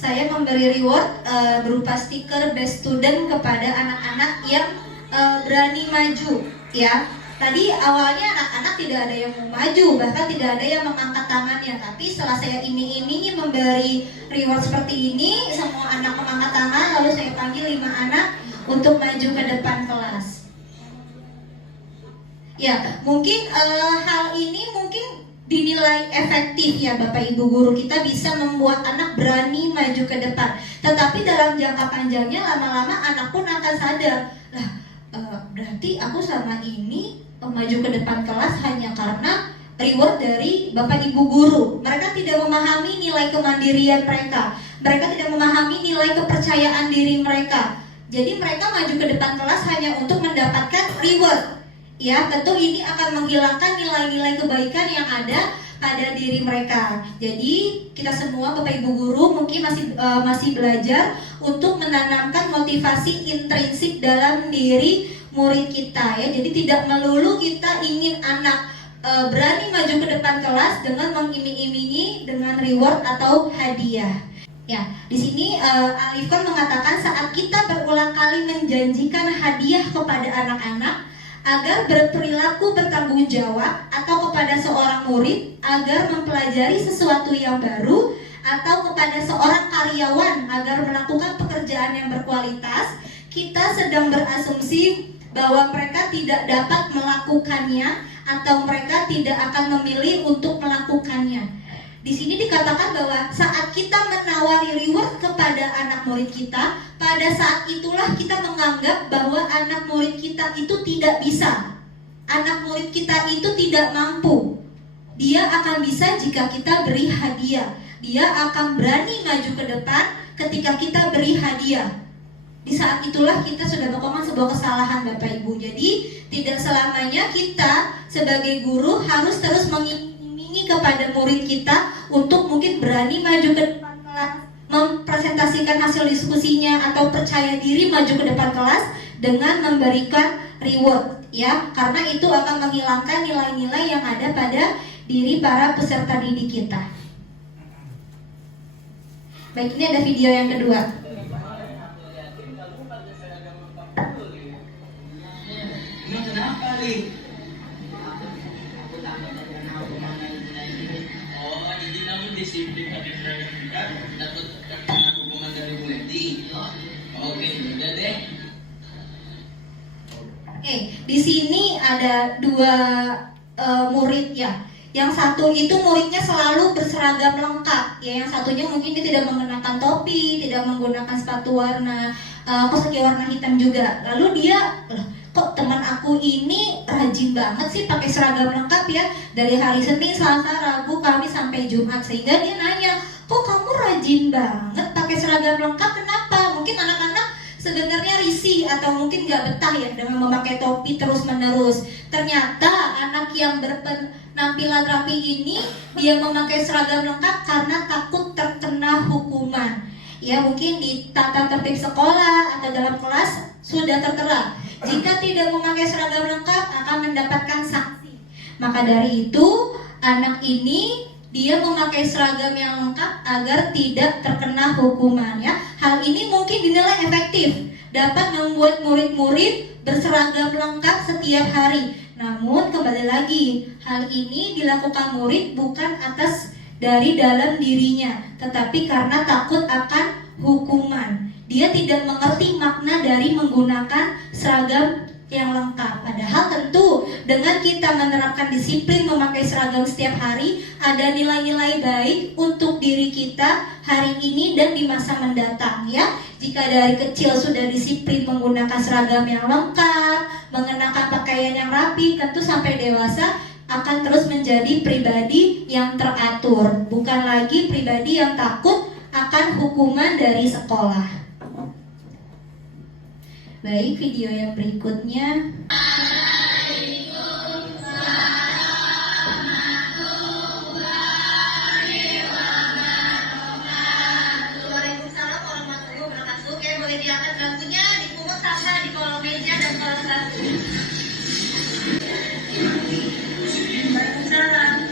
Saya memberi reward berupa stiker best student kepada anak-anak yang berani maju ya. Tadi awalnya anak-anak tidak ada yang mau maju, bahkan tidak ada yang mengangkat tangannya. Tapi setelah saya iming-imingi memberi reward seperti ini, semua anak mengangkat tangan. Lalu saya panggil 5 anak untuk maju ke depan kelas. Ya, mungkin hal ini mungkin dinilai efektif ya Bapak Ibu Guru, kita bisa membuat anak berani maju ke depan. Tetapi dalam jangka panjangnya lama-lama anak pun akan sadar, lah berarti aku selama ini maju ke depan kelas hanya karena reward dari Bapak Ibu Guru. Mereka tidak memahami nilai kemandirian mereka, mereka tidak memahami nilai kepercayaan diri mereka. Jadi mereka maju ke depan kelas hanya untuk mendapatkan reward. Ya, tentu ini akan menghilangkan nilai-nilai kebaikan yang ada pada diri mereka. Jadi kita semua Bapak Ibu Guru mungkin masih belajar untuk menanamkan motivasi intrinsik dalam diri murid kita ya. Jadi tidak melulu kita ingin anak berani maju ke depan kelas dengan mengiming-imingi dengan reward atau hadiah. Ya, di sini Alifkan mengatakan saat kita berulang kali menjanjikan hadiah kepada anak-anak agar berperilaku bertanggung jawab, atau kepada seorang murid agar mempelajari sesuatu yang baru, atau kepada seorang karyawan agar melakukan pekerjaan yang berkualitas, kita sedang berasumsi bahwa mereka tidak dapat melakukannya atau mereka tidak akan memilih untuk melakukannya. Di sini dikatakan bahwa saat kita menawari reward kepada anak murid kita, pada saat itulah kita menganggap bahwa anak murid kita itu tidak bisa, anak murid kita itu tidak mampu. Dia akan bisa jika kita beri hadiah. Dia akan berani maju ke depan ketika kita beri hadiah. Di saat itulah kita sudah melakukan sebuah kesalahan Bapak Ibu. Jadi tidak selamanya kita sebagai guru harus terus mengimingi kepada murid kita untuk mungkin berani maju ke depan kelas, mempresentasikan hasil diskusinya, atau percaya diri maju ke depan kelas dengan memberikan reward ya, karena itu akan menghilangkan nilai-nilai yang ada pada diri para peserta didik kita. Baik, ini ada video yang kedua. Emang kenapa, Li? Oh, jadi kamu disiplin pakai seragam kita, dapat hukuman dari Bu Leti. Oke, udah deh. Oke, di sini ada 2 murid ya. Yang satu itu muridnya selalu berseragam lengkap ya, yang satunya mungkin dia tidak mengenakan topi, tidak menggunakan sepatu warna kosaki warna hitam juga. Lalu dia, kok teman aku ini rajin banget sih pakai seragam lengkap ya, dari hari Senin, Selasa, Rabu, Kamis sampai Jumat. Sehingga dia nanya, kok kamu rajin banget pakai seragam lengkap, kenapa? Mungkin anak-anak sebenarnya risih atau mungkin nggak betah ya dengan memakai topi terus menerus. Ternyata anak yang berpenampilan rapi ini dia memakai seragam lengkap karena takut terkena hukuman. Ya, mungkin di tata tertib sekolah atau dalam kelas sudah tertera, jika tidak memakai seragam lengkap akan mendapatkan sanksi. Maka dari itu anak ini dia memakai seragam yang lengkap agar tidak terkena hukuman ya. Hal ini mungkin dinilai efektif, dapat membuat murid-murid berseragam lengkap setiap hari. Namun kembali lagi, hal ini dilakukan murid bukan atas dari dalam dirinya, tetapi karena takut akan hukuman. Dia tidak mengerti makna dari menggunakan seragam yang lengkap. Padahal tentu dengan kita menerapkan disiplin memakai seragam setiap hari, ada nilai-nilai baik untuk diri kita hari ini dan di masa mendatang ya. Jika dari kecil sudah disiplin menggunakan seragam yang lengkap, mengenakan pakaian yang rapi, tentu sampai dewasa akan terus menjadi pribadi yang teratur, bukan lagi pribadi yang takut akan hukuman dari sekolah. Baik, video yang berikutnya. Waalaikumsalam warahmatullahi wabarakatuh. Oke, boleh diangkat lampunya, dipungut sama di kolom meja dan kolom kartu. Waalaikumsalam.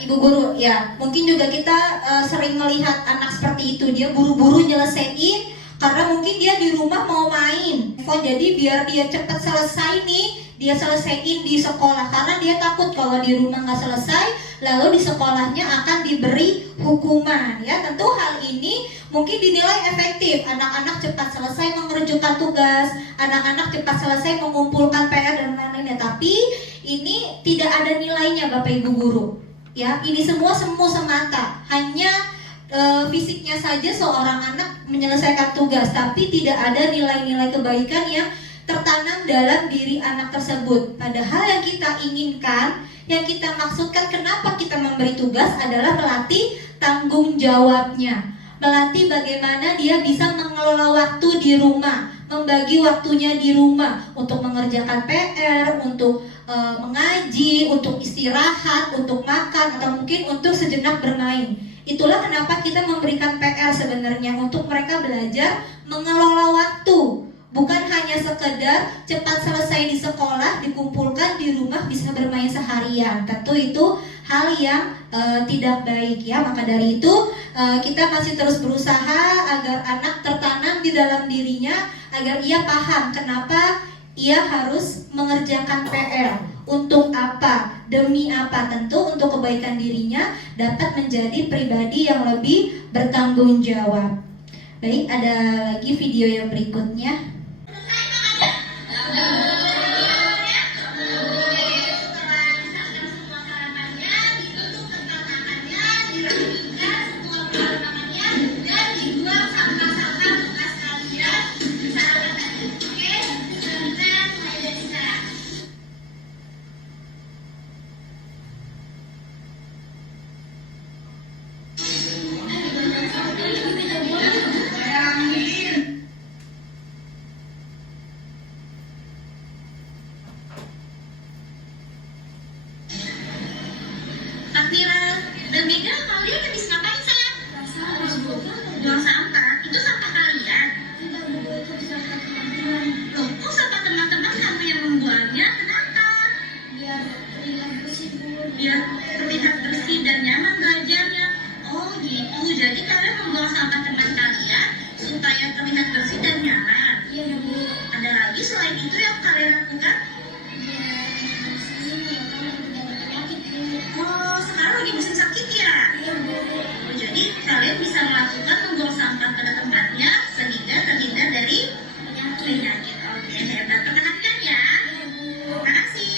Ibu guru, ya mungkin juga kita sering melihat anak seperti itu, dia buru-buru nyelesain karena mungkin dia di rumah mau main. Jadi biar dia cepat selesai nih, dia selesaiin di sekolah karena dia takut kalau di rumah nggak selesai, lalu di sekolahnya akan diberi hukuman. Ya tentu hal ini mungkin dinilai efektif, anak-anak cepat selesai mengerjakan tugas, anak-anak cepat selesai mengumpulkan PR dan lain-lainnya. Tapi ini tidak ada nilainya Bapak Ibu guru. Ya, ini semua semu semata, hanya fisiknya saja seorang anak menyelesaikan tugas, tapi tidak ada nilai-nilai kebaikan yang tertanam dalam diri anak tersebut. Padahal yang kita inginkan, yang kita maksudkan kenapa kita memberi tugas adalah melatih tanggung jawabnya, melatih bagaimana dia bisa mengelola waktu di rumah, membagi waktunya di rumah untuk mengerjakan PR, untuk mengaji, untuk istirahat, untuk makan, atau mungkin untuk sejenak bermain. Itulah kenapa kita memberikan PR sebenarnya, untuk mereka belajar mengelola waktu. Bukan hanya sekedar cepat selesai di sekolah, dikumpulkan di rumah bisa bermain seharian. Tentu itu hal yang tidak baik ya. Maka dari itu kita masih terus berusaha agar anak tertanam di dalam dirinya, agar ia paham kenapa ia harus mengerjakan PR, untuk apa, demi apa. Tentu untuk kebaikan dirinya, dapat menjadi pribadi yang lebih bertanggung jawab. Baik, ada lagi video yang berikutnya. Takdiran dan Mega, kalian habis ngapain sayang? Buang sampah. Itu sampah kalian? Loh, kok sampah teman-teman kamu yang membuangnya? Kenapa? Biar terlihat bersih dan nyaman belajarnya. Oh gitu, jadi kalian membuang sampah teman kalian supaya terlihat bersih dan nyaman. Ada lagi selain itu yang kalian lakukan? Oh, sekarang lagi musim sakit ya? Oh, jadi kalian bisa melakukan membuang sampah pada tempatnya sehingga terhindar dari penyakit. Oke, hebat. Perkenalkan ya. Terima kasih.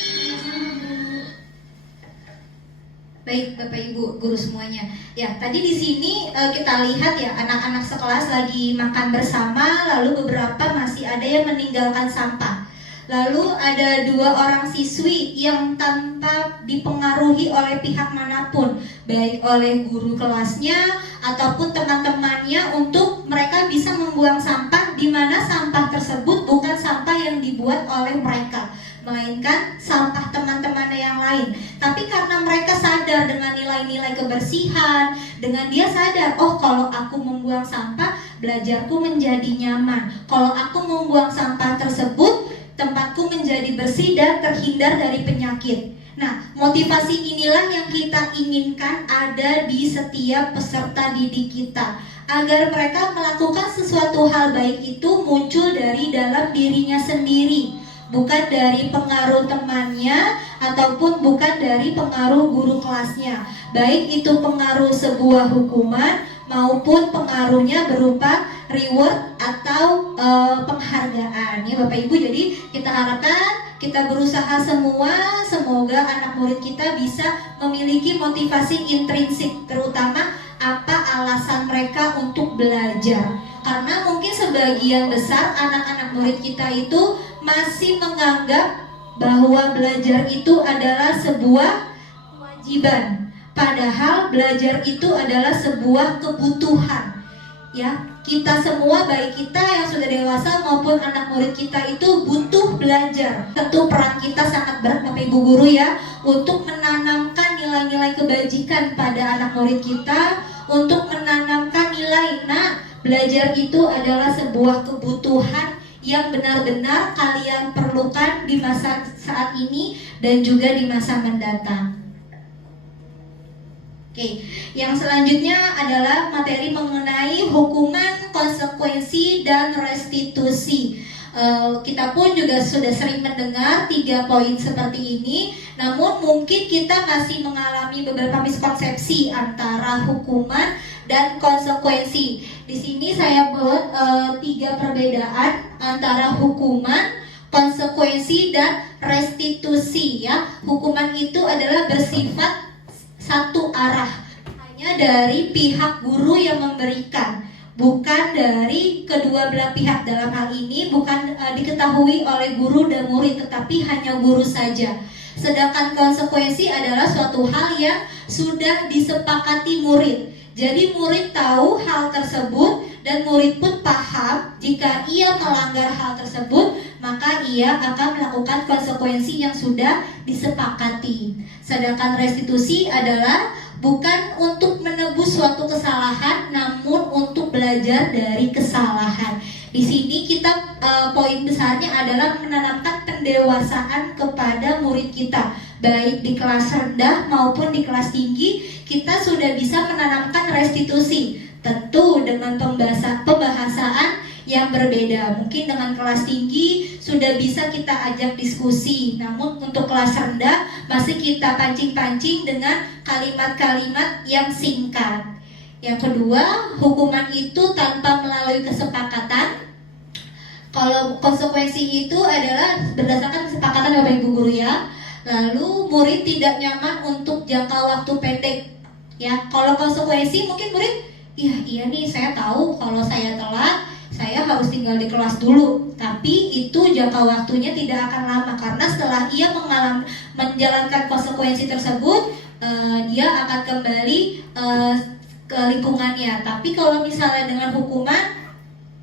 Baik, Bapak Ibu guru semuanya. Ya, tadi di sini kita lihat ya, anak-anak sekelas lagi makan bersama, lalu beberapa masih ada yang meninggalkan sampah. Lalu ada 2 orang siswi yang tanpa dipengaruhi oleh pihak manapun, baik oleh guru kelasnya ataupun teman-temannya, untuk mereka bisa membuang sampah di mana sampah tersebut bukan sampah yang dibuat oleh mereka, melainkan sampah teman-temannya yang lain. Tapi karena mereka sadar dengan nilai-nilai kebersihan, dengan dia sadar, oh kalau aku membuang sampah, belajarku menjadi nyaman. Kalau aku membuang sampah tersebut, tempatku menjadi bersih dan terhindar dari penyakit. Nah, motivasi inilah yang kita inginkan ada di setiap peserta didik kita, agar mereka melakukan sesuatu hal baik itu muncul dari dalam dirinya sendiri, bukan dari pengaruh temannya ataupun bukan dari pengaruh guru kelasnya, baik itu pengaruh sebuah hukuman maupun pengaruhnya berupa reward atau penghargaan ya Bapak Ibu. Jadi kita harapkan kita berusaha semua, semoga anak murid kita bisa memiliki motivasi intrinsik, terutama apa alasan mereka untuk belajar. Karena mungkin sebagian besar anak-anak murid kita itu masih menganggap bahwa belajar itu adalah sebuah kewajiban, padahal belajar itu adalah sebuah kebutuhan. Ya, kita semua, baik kita yang sudah dewasa maupun anak murid kita itu butuh belajar. Tentu peran kita sangat berat Bapak Ibu guru ya, untuk menanamkan nilai-nilai kebajikan pada anak murid kita, untuk menanamkan nilai. Nah, belajar itu adalah sebuah kebutuhan yang benar-benar kalian perlukan di masa saat ini dan juga di masa mendatang. Oke, yang selanjutnya adalah materi mengenai hukuman, konsekuensi, dan restitusi. Kita pun juga sudah sering mendengar 3 poin seperti ini, namun mungkin kita masih mengalami beberapa miskonsepsi antara hukuman dan konsekuensi. Di sini saya buat 3 perbedaan antara hukuman, konsekuensi, dan restitusi ya. Hukuman itu adalah bersifat satu arah, hanya dari pihak guru yang memberikan, bukan dari kedua belah pihak. Dalam hal ini bukan diketahui oleh guru dan murid, tetapi hanya guru saja. Sedangkan konsekuensi adalah suatu hal yang sudah disepakati murid. Jadi murid tahu hal tersebut dan murid pun paham jika ia melanggar hal tersebut, maka ia akan melakukan konsekuensi yang sudah disepakati. Sedangkan restitusi adalah bukan untuk menebus suatu kesalahan, namun untuk belajar dari kesalahan. Di sini kita poin besarnya adalah menanamkan pendewasaan kepada murid kita, baik di kelas rendah maupun di kelas tinggi. Kita sudah bisa menanamkan restitusi, tentu dengan pembahasan yang berbeda. Mungkin dengan kelas tinggi sudah bisa kita ajak diskusi, namun untuk kelas rendah masih kita pancing-pancing dengan kalimat-kalimat yang singkat. Yang kedua, hukuman itu tanpa melalui kesepakatan. Kalau konsekuensi itu adalah berdasarkan kesepakatan Bapak Ibu guru ya. Lalu murid tidak nyaman untuk jangka waktu pendek. Ya, kalau konsekuensi mungkin murid, iya nih saya tahu kalau saya telat, saya harus tinggal di kelas dulu. Tapi itu jangka waktunya tidak akan lama, karena setelah ia menjalankan konsekuensi tersebut, dia akan kembali ke lingkungannya. Tapi kalau misalnya dengan hukuman,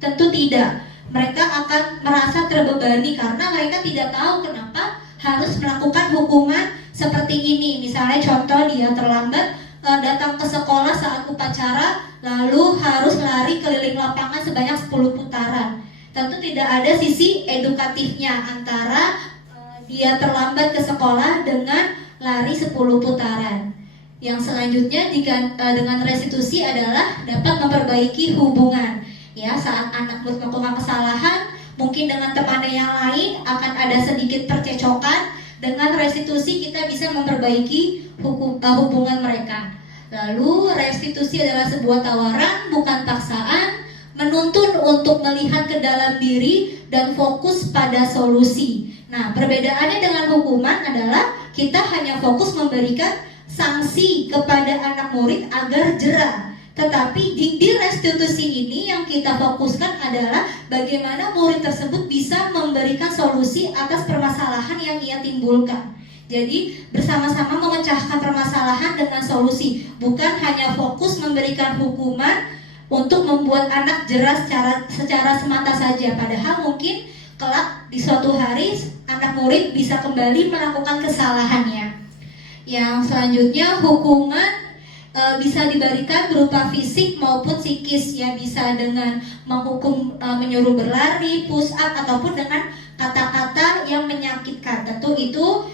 tentu tidak. Mereka akan merasa terbebani karena mereka tidak tahu kenapa harus melakukan hukuman seperti ini. Misalnya contoh, dia terlambat datang ke sekolah saat upacara, lalu harus lari keliling lapangan sebanyak 10 putaran. Tentu tidak ada sisi edukatifnya antara dia terlambat ke sekolah dengan lari 10 putaran. Yang selanjutnya dengan restitusi adalah dapat memperbaiki hubungan. Ya, saat anak melakukan kesalahan, mungkin dengan temannya yang lain akan ada sedikit percecokan. Dengan restitusi kita bisa memperbaiki hubungan mereka. Lalu restitusi adalah sebuah tawaran, bukan paksaan, menuntun untuk melihat ke dalam diri dan fokus pada solusi. Nah, perbedaannya dengan hukuman adalah kita hanya fokus memberikan sanksi kepada anak murid agar jera. Tetapi di restitusi ini yang kita fokuskan adalah bagaimana murid tersebut bisa memberikan solusi atas permasalahan yang ia timbulkan. Jadi bersama-sama memecahkan permasalahan dengan solusi, bukan hanya fokus memberikan hukuman untuk membuat anak jerah secara semata saja. Padahal mungkin kelak di suatu hari anak murid bisa kembali melakukan kesalahannya. Yang selanjutnya, hukuman bisa diberikan berupa fisik maupun psikis, ya, bisa dengan menghukum menyuruh berlari, push up, ataupun dengan kata-kata yang menyakitkan. Tentu itu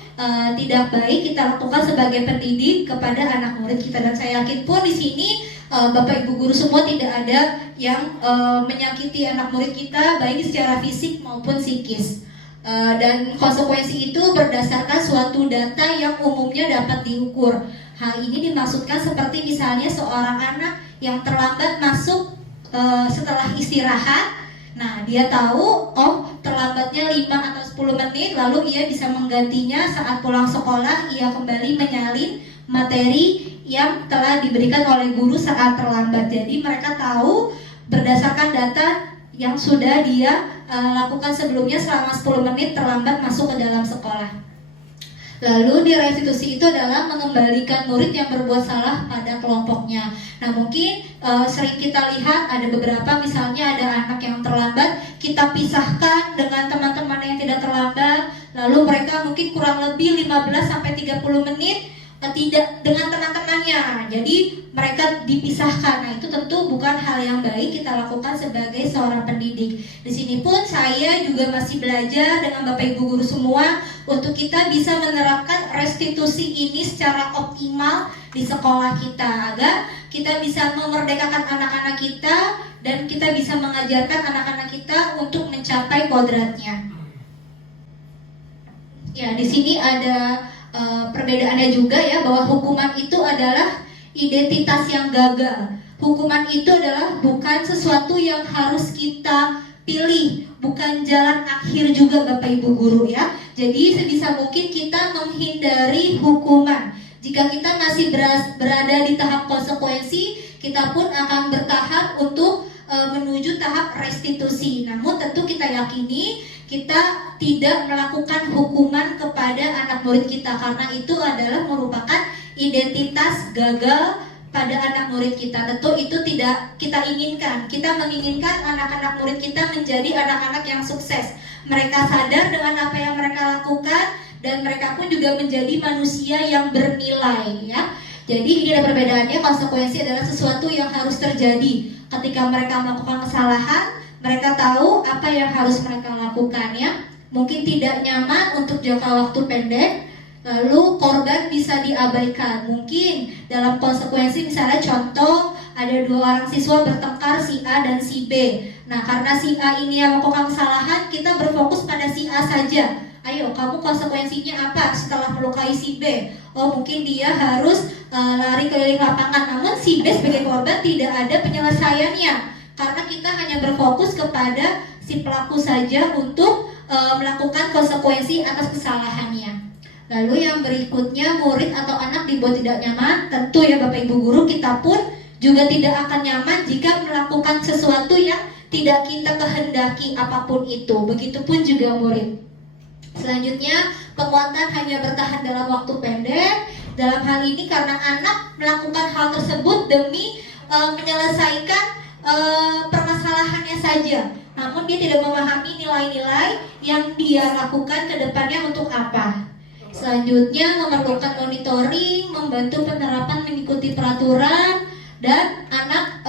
tidak baik kita lakukan sebagai pendidik kepada anak murid kita, dan saya yakin pun di sini Bapak Ibu guru semua tidak ada yang menyakiti anak murid kita baik secara fisik maupun psikis. Dan konsekuensi itu berdasarkan suatu data yang umumnya dapat diukur. Hal ini dimaksudkan seperti misalnya seorang anak yang terlambat masuk setelah istirahat. Nah, dia tahu, oh terlambatnya 5 atau 10 menit, lalu ia bisa menggantinya saat pulang sekolah, ia kembali menyalin materi yang telah diberikan oleh guru saat terlambat. Jadi mereka tahu berdasarkan data yang sudah dia lakukan sebelumnya selama 10 menit terlambat masuk ke dalam sekolah. Lalu di restitusi itu adalah mengembalikan murid yang berbuat salah pada kelompoknya. Nah, mungkin sering kita lihat ada beberapa, misalnya ada anak yang terlambat, kita pisahkan dengan teman-teman yang tidak terlambat, lalu mereka mungkin kurang lebih 15-30 menit tidak dengan teman-temannya. Jadi mereka dipisahkan. Nah, itu tentu bukan hal yang baik kita lakukan sebagai seorang pendidik. Di sini pun saya juga masih belajar dengan Bapak Ibu guru semua untuk kita bisa menerapkan restitusi ini secara optimal di sekolah kita, agar kita bisa memerdekakan anak-anak kita dan kita bisa mengajarkan anak-anak kita untuk mencapai kodratnya. Ya, di sini ada perbedaannya juga, ya, bahwa hukuman itu adalah identitas yang gagal. Hukuman itu adalah bukan sesuatu yang harus kita pilih, bukan jalan akhir juga Bapak Ibu guru, ya. Jadi sebisa mungkin kita menghindari hukuman. Jika kita masih berada di tahap konsekuensi, kita pun akan bertahap untuk menuju tahap restitusi. Namun tentu kita yakini kita tidak melakukan hukuman kepada anak murid kita, karena itu adalah merupakan identitas gagal pada anak murid kita. Tentu itu tidak kita inginkan. Kita menginginkan anak-anak murid kita menjadi anak-anak yang sukses. Mereka sadar dengan apa yang mereka lakukan dan mereka pun juga menjadi manusia yang bernilai, ya. Jadi ini ada perbedaannya. Konsekuensi adalah sesuatu yang harus terjadi ketika mereka melakukan kesalahan. Mereka tahu apa yang harus mereka lakukan, ya. Mungkin tidak nyaman untuk jangka waktu pendek, lalu korban bisa diabaikan. Mungkin dalam konsekuensi, misalnya contoh, ada 2 orang siswa bertengkar, si A dan si B. Nah, karena si A ini yang melakukan kesalahan, kita berfokus pada si A saja. Ayo, kamu konsekuensinya apa setelah melukai si B? Oh, mungkin dia harus lari keliling lapangan. Namun si B sebagai korban tidak ada penyelesaiannya, karena kita hanya berfokus kepada si pelaku saja untuk melakukan konsekuensi atas kesalahannya. Lalu yang berikutnya, murid atau anak dibuat tidak nyaman. Tentu, ya Bapak Ibu guru, kita pun juga tidak akan nyaman jika melakukan sesuatu yang tidak kita kehendaki apapun itu. Begitupun juga murid. Selanjutnya, penguatan hanya bertahan dalam waktu pendek. Dalam hal ini karena anak melakukan hal tersebut demi menyelesaikan permasalahannya saja, namun dia tidak memahami nilai-nilai yang dia lakukan ke depannya untuk apa. Selanjutnya, memerlukan monitoring, membantu penerapan mengikuti peraturan, dan anak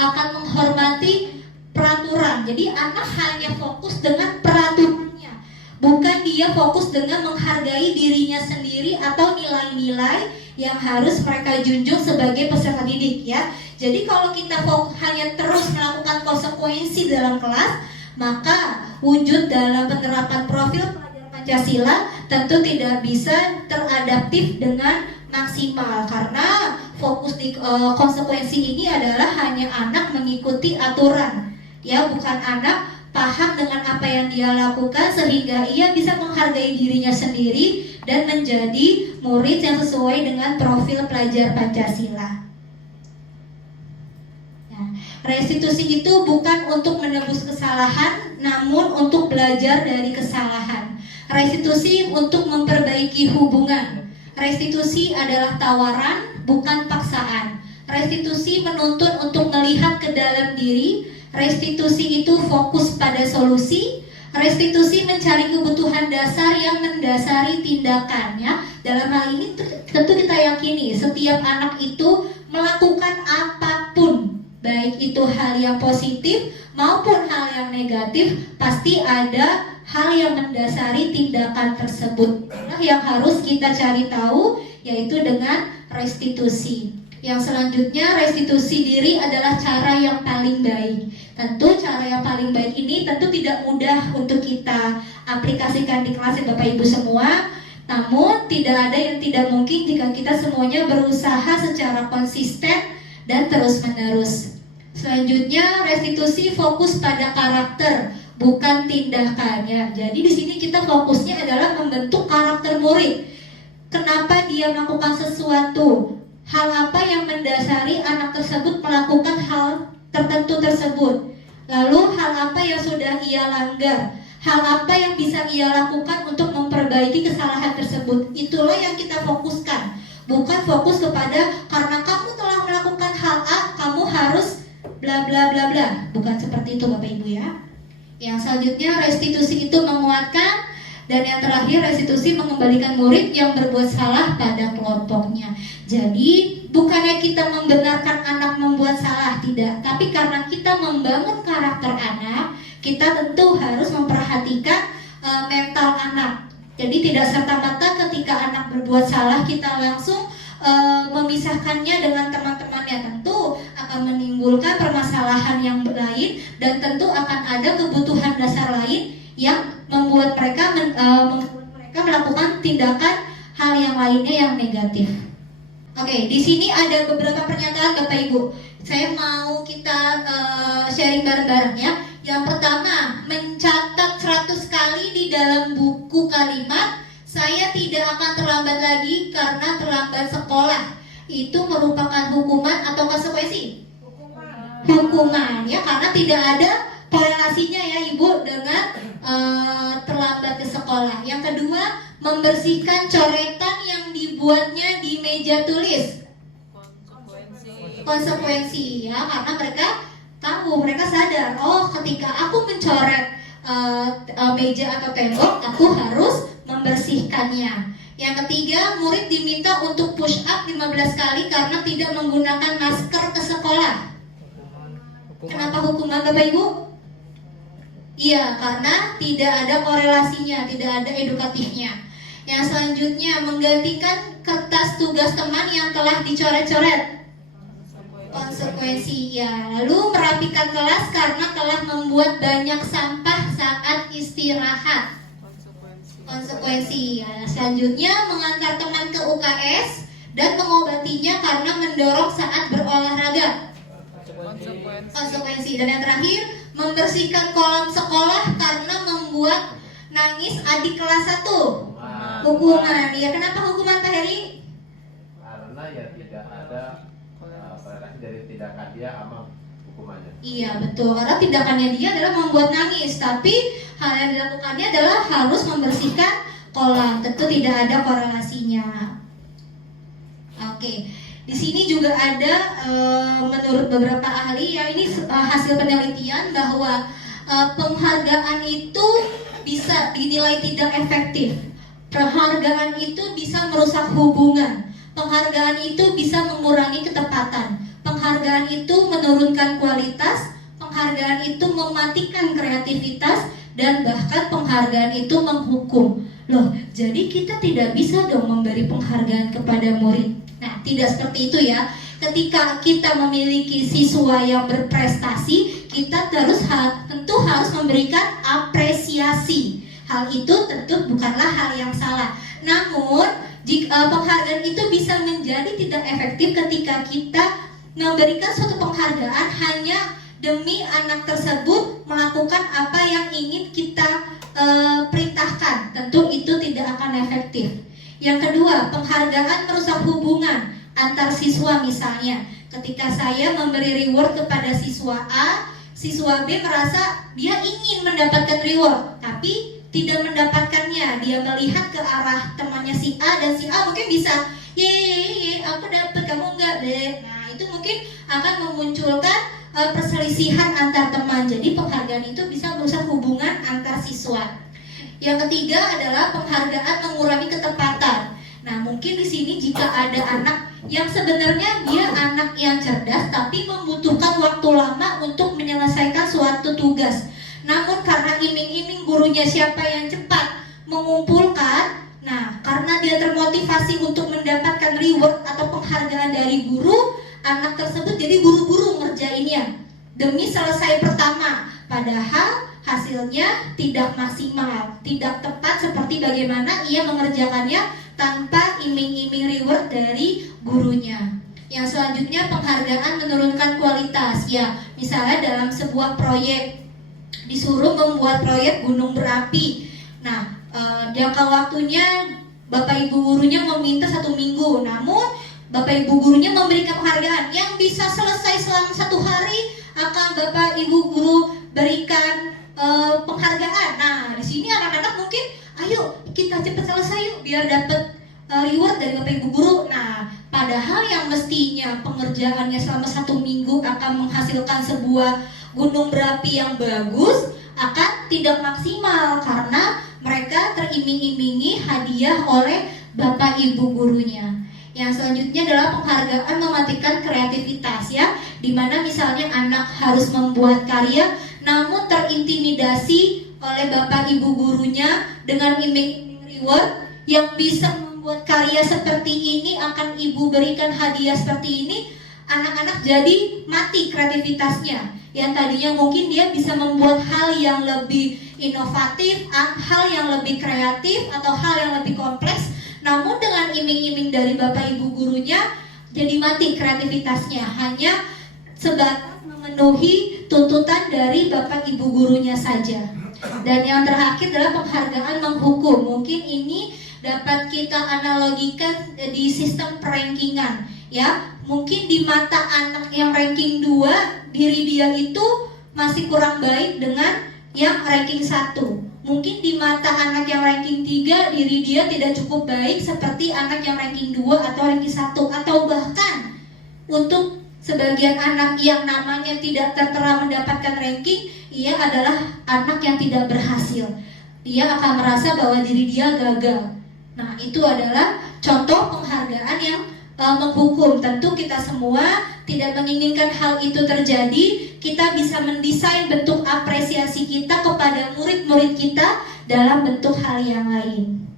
akan menghormati peraturan. Jadi anak hanya fokus dengan peraturannya, bukan dia fokus dengan menghargai dirinya sendiri atau nilai-nilai yang harus mereka junjung sebagai peserta didik, ya. Jadi kalau kita hanya terus melakukan konsekuensi dalam kelas, maka wujud dalam penerapan profil pelajar Pancasila tentu tidak bisa teradaptif dengan maksimal, karena fokus di konsekuensi ini adalah hanya anak mengikuti aturan, ya, bukan anak paham dengan apa yang dia lakukan sehingga ia bisa menghargai dirinya sendiri dan menjadi murid yang sesuai dengan profil pelajar Pancasila. Restitusi itu bukan untuk menebus kesalahan, namun untuk belajar dari kesalahan. Restitusi untuk memperbaiki hubungan. Restitusi adalah tawaran, bukan paksaan. Restitusi menuntun untuk melihat ke dalam diri. Restitusi itu fokus pada solusi. Restitusi mencari kebutuhan dasar yang mendasari tindakan, ya. Dalam hal ini tentu kita yakini setiap anak itu melakukan apapun, baik itu hal yang positif maupun hal yang negatif, pasti ada hal yang mendasari tindakan tersebut. Nah, yang harus kita cari tahu yaitu dengan restitusi. Yang selanjutnya, restitusi diri adalah cara yang paling baik. Tentu cara yang paling baik ini tentu tidak mudah untuk kita aplikasikan di kelas ya Bapak Ibu semua. Namun tidak ada yang tidak mungkin jika kita semuanya berusaha secara konsisten dan terus menerus. Selanjutnya, restitusi fokus pada karakter, bukan tindakan, ya. Jadi di sini kita fokusnya adalah membentuk karakter murid. Kenapa dia melakukan sesuatu? Hal apa yang mendasari anak tersebut melakukan hal tertentu tersebut? Lalu hal apa yang sudah ia langgar? Hal apa yang bisa ia lakukan untuk memperbaiki kesalahan tersebut? Itulah yang kita fokuskan. Bukan fokus kepada karena kamu telah melakukan hal A, kamu harus bla bla bla bla. Bukan seperti itu Bapak Ibu, ya. Yang selanjutnya, restitusi itu menguatkan. Dan yang terakhir, restitusi mengembalikan murid yang berbuat salah pada kelompoknya. Jadi bukannya kita membenarkan anak membuat salah, tidak. Tapi karena kita membangun karakter anak, kita tentu harus memperhatikan mental anak. Jadi tidak serta-merta ketika anak berbuat salah kita langsung memisahkannya dengan teman-temannya. Tentu akan menimbulkan permasalahan yang lain, dan tentu akan ada kebutuhan dasar lain yang membuat mereka melakukan tindakan hal yang lainnya yang negatif. Oke, di sini ada beberapa pernyataan Bapak Ibu. Saya mau kita sharing bareng-bareng, ya. Yang pertama, mencatat 100 kali di dalam buku kalimat saya tidak akan terlambat lagi karena terlambat sekolah. Itu merupakan hukuman atau konsekuensi? Hukuman, ya, karena tidak ada korelasinya ya Ibu dengan terlambat ke sekolah. Yang kedua, membersihkan coretan yang dibuatnya di meja tulis. Konsekuensi, ya, karena mereka tahu, mereka sadar, oh ketika aku mencoret meja atau tembok, aku harus membersihkannya. Yang ketiga, murid diminta untuk push up 15 kali karena tidak menggunakan masker ke sekolah. Kenapa hukuman Bapak Ibu? Iya, karena tidak ada korelasinya, tidak ada edukatifnya. Yang selanjutnya, menggantikan kertas tugas teman yang telah dicoret-coret. Konsekuensi, ya. Lalu merapikan kelas karena telah membuat banyak sampah saat istirahat. Konsekuensi, ya. Selanjutnya, mengantar teman ke UKS dan mengobatinya karena mendorong saat berolahraga. Konsekuensi. Dan yang terakhir, membersihkan kolam sekolah karena membuat nangis adik kelas 1. Hukuman. Ya, kenapa hukuman Pak Heri? Karena ya tidak ada korelasi dari tindakan dia sama hukumannya. Iya, betul. Karena tindakannya dia adalah membuat nangis, tapi hal yang dilakukannya adalah harus membersihkan kolam. Tentu tidak ada korelasinya. Oke. Di sini juga ada menurut beberapa ahli, ya, ini hasil penelitian bahwa penghargaan itu bisa dinilai tidak efektif. Penghargaan itu bisa merusak hubungan. Penghargaan itu bisa mengurangi ketepatan. Penghargaan itu menurunkan kualitas. Penghargaan itu mematikan kreativitas, dan bahkan penghargaan itu menghukum. Loh, jadi kita tidak bisa dong memberi penghargaan kepada murid. Nah, tidak seperti itu ya. Ketika kita memiliki siswa yang berprestasi, kita tentu harus memberikan apresiasi. Hal itu tentu bukanlah hal yang salah. Namun, jika penghargaan itu bisa menjadi tidak efektif ketika kita memberikan suatu penghargaan hanya demi anak tersebut melakukan apa yang ingin kita perintahkan. Tentu itu tidak akan efektif. Yang kedua, penghargaan merusak hubungan. antar siswa misalnya. Ketika saya memberi reward kepada siswa A, siswa B merasa dia ingin mendapatkan reward, tapi tidak mendapatkannya. Dia melihat ke arah temannya si A, dan si A mungkin bisa, ye, aku dapat, kamu enggak deh. Nah, itu mungkin akan memunculkan perselisihan antar teman. Jadi penghargaan itu bisa merusak hubungan antar siswa. Yang ketiga adalah penghargaan mengurangi ketepatan. Nah, mungkin di sini jika ada anak yang sebenarnya dia anak yang cerdas tapi membutuhkan waktu lama untuk menyelesaikan suatu tugas. Namun karena iming-iming gurunya siapa yang cepat mengumpulkan, nah karena dia termotivasi untuk mendapatkan reward atau penghargaan dari guru, anak tersebut jadi buru-buru ngerjainnya demi selesai pertama. Padahal hasilnya tidak maksimal, tidak tepat seperti bagaimana ia mengerjakannya tanpa iming-iming reward dari gurunya. Yang selanjutnya penghargaan menurunkan kualitas. Ya, misalnya dalam sebuah proyek disuruh membuat proyek gunung berapi. Nah, jangka waktunya Bapak Ibu gurunya meminta 1 minggu. Namun Bapak Ibu gurunya memberikan penghargaan yang bisa selesai selama 1 hari, akan Bapak Ibu guru berikan penghargaan. Nah, di sini anak-anak mungkin, ayo kita cepat selesai yuk biar dapat reward dari Bapak Ibu guru. Nah, padahal yang mestinya pengerjaannya selama 1 minggu akan menghasilkan sebuah gunung berapi yang bagus, akan tidak maksimal karena mereka teriming-imingi hadiah oleh Bapak Ibu gurunya. Yang selanjutnya adalah penghargaan mematikan kreativitas, ya, dimana misalnya anak harus membuat karya namun terintimidasi oleh Bapak Ibu gurunya dengan iming-iming reward yang bisa membuat karya seperti ini, akan Ibu berikan hadiah seperti ini. Anak-anak jadi mati kreativitasnya. Yang tadinya mungkin dia bisa membuat hal yang lebih inovatif, hal yang lebih kreatif, atau hal yang lebih kompleks, namun dengan iming-iming dari Bapak Ibu gurunya jadi mati kreativitasnya, hanya sebatas memenuhi tuntutan dari Bapak Ibu gurunya saja. Dan yang terakhir adalah penghargaan menghukum. Mungkin ini dapat kita analogikan di sistem perankingan, ya. Mungkin di mata anak yang ranking 2, diri dia itu masih kurang baik dengan yang ranking 1. Mungkin di mata anak yang ranking 3, diri dia tidak cukup baik seperti anak yang ranking 2 atau ranking 1. Atau bahkan untuk sebagian anak yang namanya tidak tertera mendapatkan ranking, ia adalah anak yang tidak berhasil. Dia akan merasa bahwa diri dia gagal. Nah, itu adalah contoh penghargaan yang menghukum. Tentu kita semua tidak menginginkan hal itu terjadi. Kita bisa mendesain bentuk apresiasi kita kepada murid-murid kita dalam bentuk hal yang lain.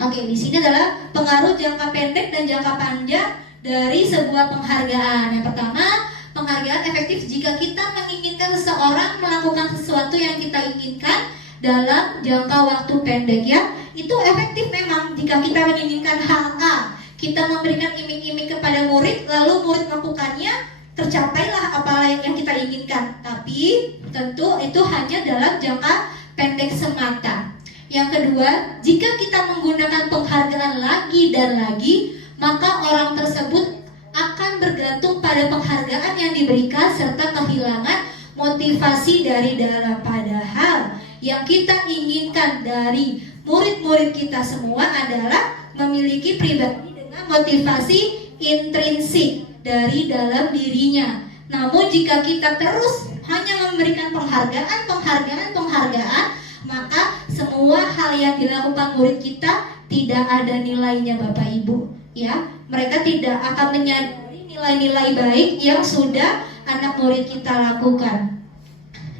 Oke, di sini adalah pengaruh jangka pendek dan jangka panjang dari sebuah penghargaan. Yang pertama, penghargaan efektif jika kita menginginkan seseorang melakukan sesuatu yang kita inginkan dalam jangka waktu pendek, ya. Itu efektif memang jika kita menginginkan hal A, kita memberikan iming-iming kepada murid, lalu murid melakukannya, tercapailah apa yang kita inginkan. Tapi tentu itu hanya dalam jangka pendek semata. Yang kedua, jika kita menggunakan penghargaan lagi dan lagi, maka orang tersebut akan bergantung pada penghargaan yang diberikan serta kehilangan motivasi dari dalam. Padahal yang kita inginkan dari murid-murid kita semua adalah memiliki pribadi dengan motivasi intrinsik dari dalam dirinya. Namun jika kita terus hanya memberikan penghargaan, maka semua hal yang dilakukan murid kita tidak ada nilainya, Bapak Ibu, ya. Mereka tidak akan menyadari nilai-nilai baik yang sudah anak murid kita lakukan.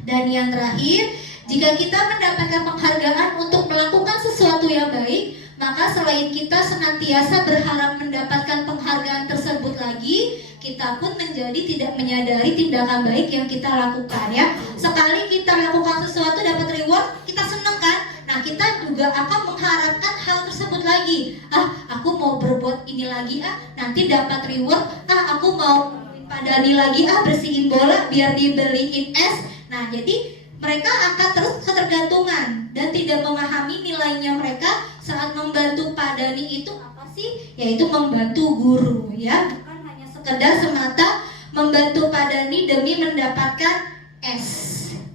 Dan yang terakhir, jika kita mendapatkan penghargaan untuk melakukan sesuatu yang baik, maka selain kita senantiasa berharap mendapatkan penghargaan tersebut lagi, kita pun menjadi tidak menyadari tindakan baik yang kita lakukan, ya. Sekali kita lakukan sesuatu dapat reward, kita senang kan? Nah, kita juga akan mengharapkan hal tersebut lagi. Aku mau berbuat ini lagi, nanti dapat reward. Aku mau padani lagi, bersihin bola biar dibeliin es. Nah, jadi mereka akan terus ketergantungan dan tidak memahami nilainya mereka saat membantu padani itu apa sih? Yaitu membantu guru ya, bukan hanya sekedar semata membantu Padani demi mendapatkan S.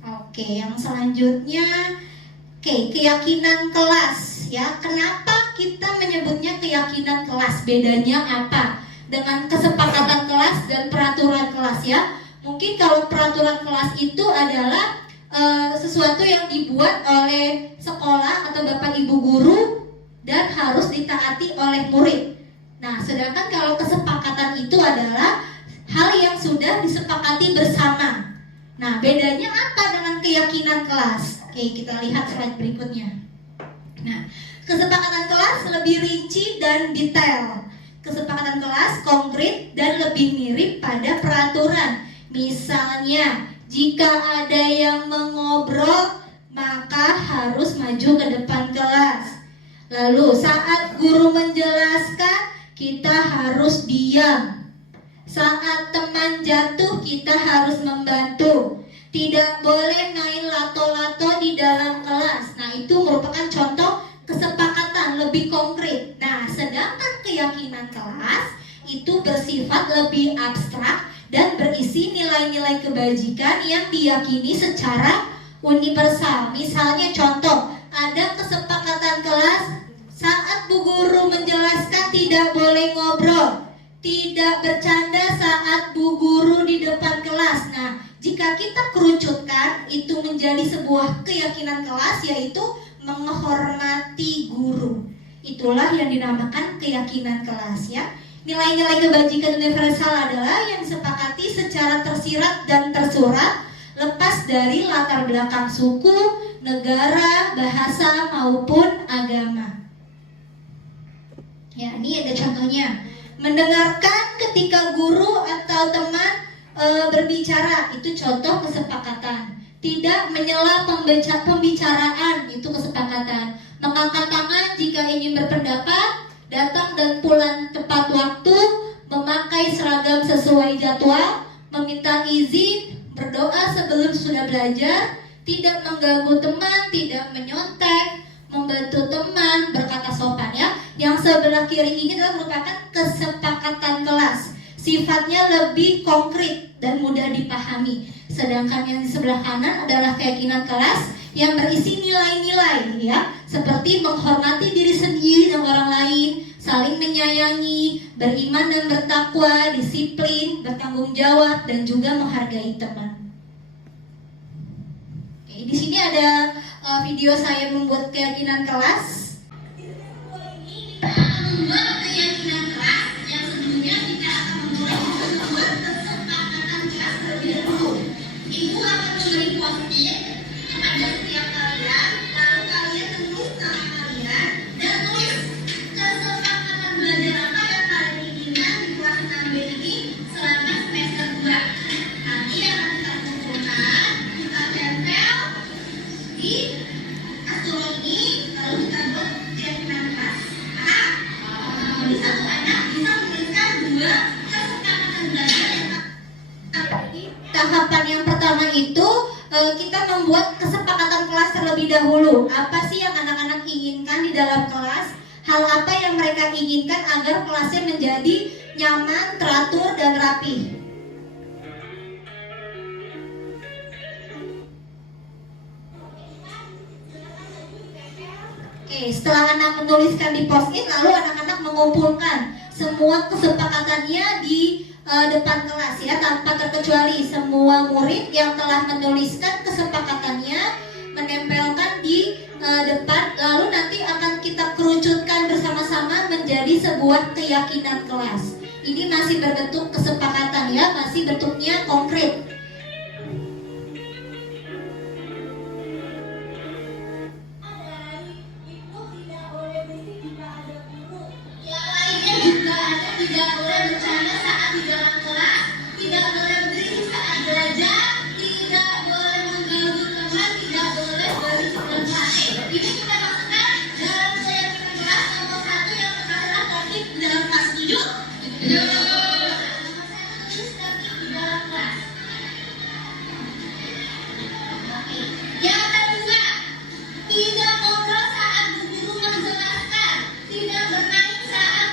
Oke, yang selanjutnya keyakinan kelas ya. Kenapa kita menyebutnya keyakinan kelas? Bedanya apa dengan kesepakatan kelas dan peraturan kelas ya? Mungkin kalau peraturan kelas itu adalah sesuatu yang dibuat oleh sekolah atau bapak ibu guru dan harus ditaati oleh murid. Nah, sedangkan kalau kesepakatan itu adalah hal yang sudah disepakati bersama. Nah, bedanya apa dengan keyakinan kelas? Oke, kita lihat slide berikutnya. Nah, kesepakatan kelas lebih rinci dan detail. Kesepakatan kelas konkret dan lebih mirip pada peraturan. Misalnya, jika ada yang mengobrol, maka harus maju ke depan kelas. Lalu saat guru menjelaskan, kita harus diam. Saat teman jatuh, kita harus membantu. Tidak boleh main lato-lato di dalam kelas. Nah, itu merupakan contoh kesepakatan lebih konkret. Nah, sedangkan keyakinan kelas itu bersifat lebih abstrak dan berisi nilai-nilai kebajikan yang diyakini secara universal. Misalnya contoh, ada kesepakatan kelas saat bu guru menjelaskan tidak boleh ngobrol, tidak bercanda saat bu guru di depan kelas. Nah, jika kita kerucutkan itu menjadi sebuah keyakinan kelas, yaitu menghormati guru. Itulah yang dinamakan keyakinan kelas ya. Nilai-nilai kebajikan universal adalah yang disepakati secara tersirat dan tersurat, lepas dari latar belakang suku, negara, bahasa maupun agama. Ya, ini ada contohnya. Mendengarkan ketika guru atau teman berbicara, itu contoh kesepakatan. Tidak menyela pembicaraan, itu kesepakatan. Mengangkat tangan jika ingin berpendapat, datang dan pulang tepat waktu, memakai seragam sesuai jadwal, meminta izin, berdoa sebelum sudah belajar, tidak mengganggu teman, tidak menyontek, membantu teman, berkata sopan ya. Yang sebelah kiri ini adalah merupakan kesepakatan kelas. Sifatnya lebih konkret dan mudah dipahami. Sedangkan yang di sebelah kanan adalah keyakinan kelas yang berisi nilai-nilai ya, seperti menghormati diri sendiri dan orang lain, saling menyayangi, beriman dan bertakwa, disiplin, bertanggung jawab, dan juga menghargai teman. Oke, di sini ada video saya membuat keyakinan kelas. Membuat keyakinan kelas yang sebelumnya kita akan memulai membuat kesepakatan kelas terlebih dahulu. Ibu akan memberi post-it kepada setiap kalian, lalu kalian tulis nama kalian dan tulis kesepakatan belajar apa yang kalian inginkan di kelas 6B ini selama semester 2. Nanti akan kita kumpulkan, kita tempel di kasur ini, lalu kita buat keyakinan kelas. Jadi satu anak bisa menuliskan 2 kesepakatan belajar yang Tahapan yang pertama itu kita membuat kesepakatan kelas terlebih dahulu. Apa sih yang anak-anak inginkan di dalam kelas? Hal apa yang mereka inginkan agar kelasnya menjadi nyaman, teratur, dan rapi? Oke, setelah anak menuliskan di post-it, lalu anak-anak mengumpulkan semua kesepakatannya di depan kelas ya, tanpa terkecuali. Semua murid yang telah menuliskan kesepakatannya menempelkan di depan, lalu nanti akan kita kerucutkan bersama-sama menjadi sebuah keyakinan kelas. Ini masih berbentuk kesepakatan ya, masih bentuknya konkret. tidak boleh bercanda saat di dalam kelas, tidak boleh berisik saat belajar, tidak boleh mengganggu teman, tidak boleh berisik dan panik. Ini kita maksudkan dalam keyakinan kelas nomor 1 yang adalah tertib di dalam kelas. Setuju? Yang kedua, tidak ngobrol saat bu guru menjelaskan, tidak bermain saat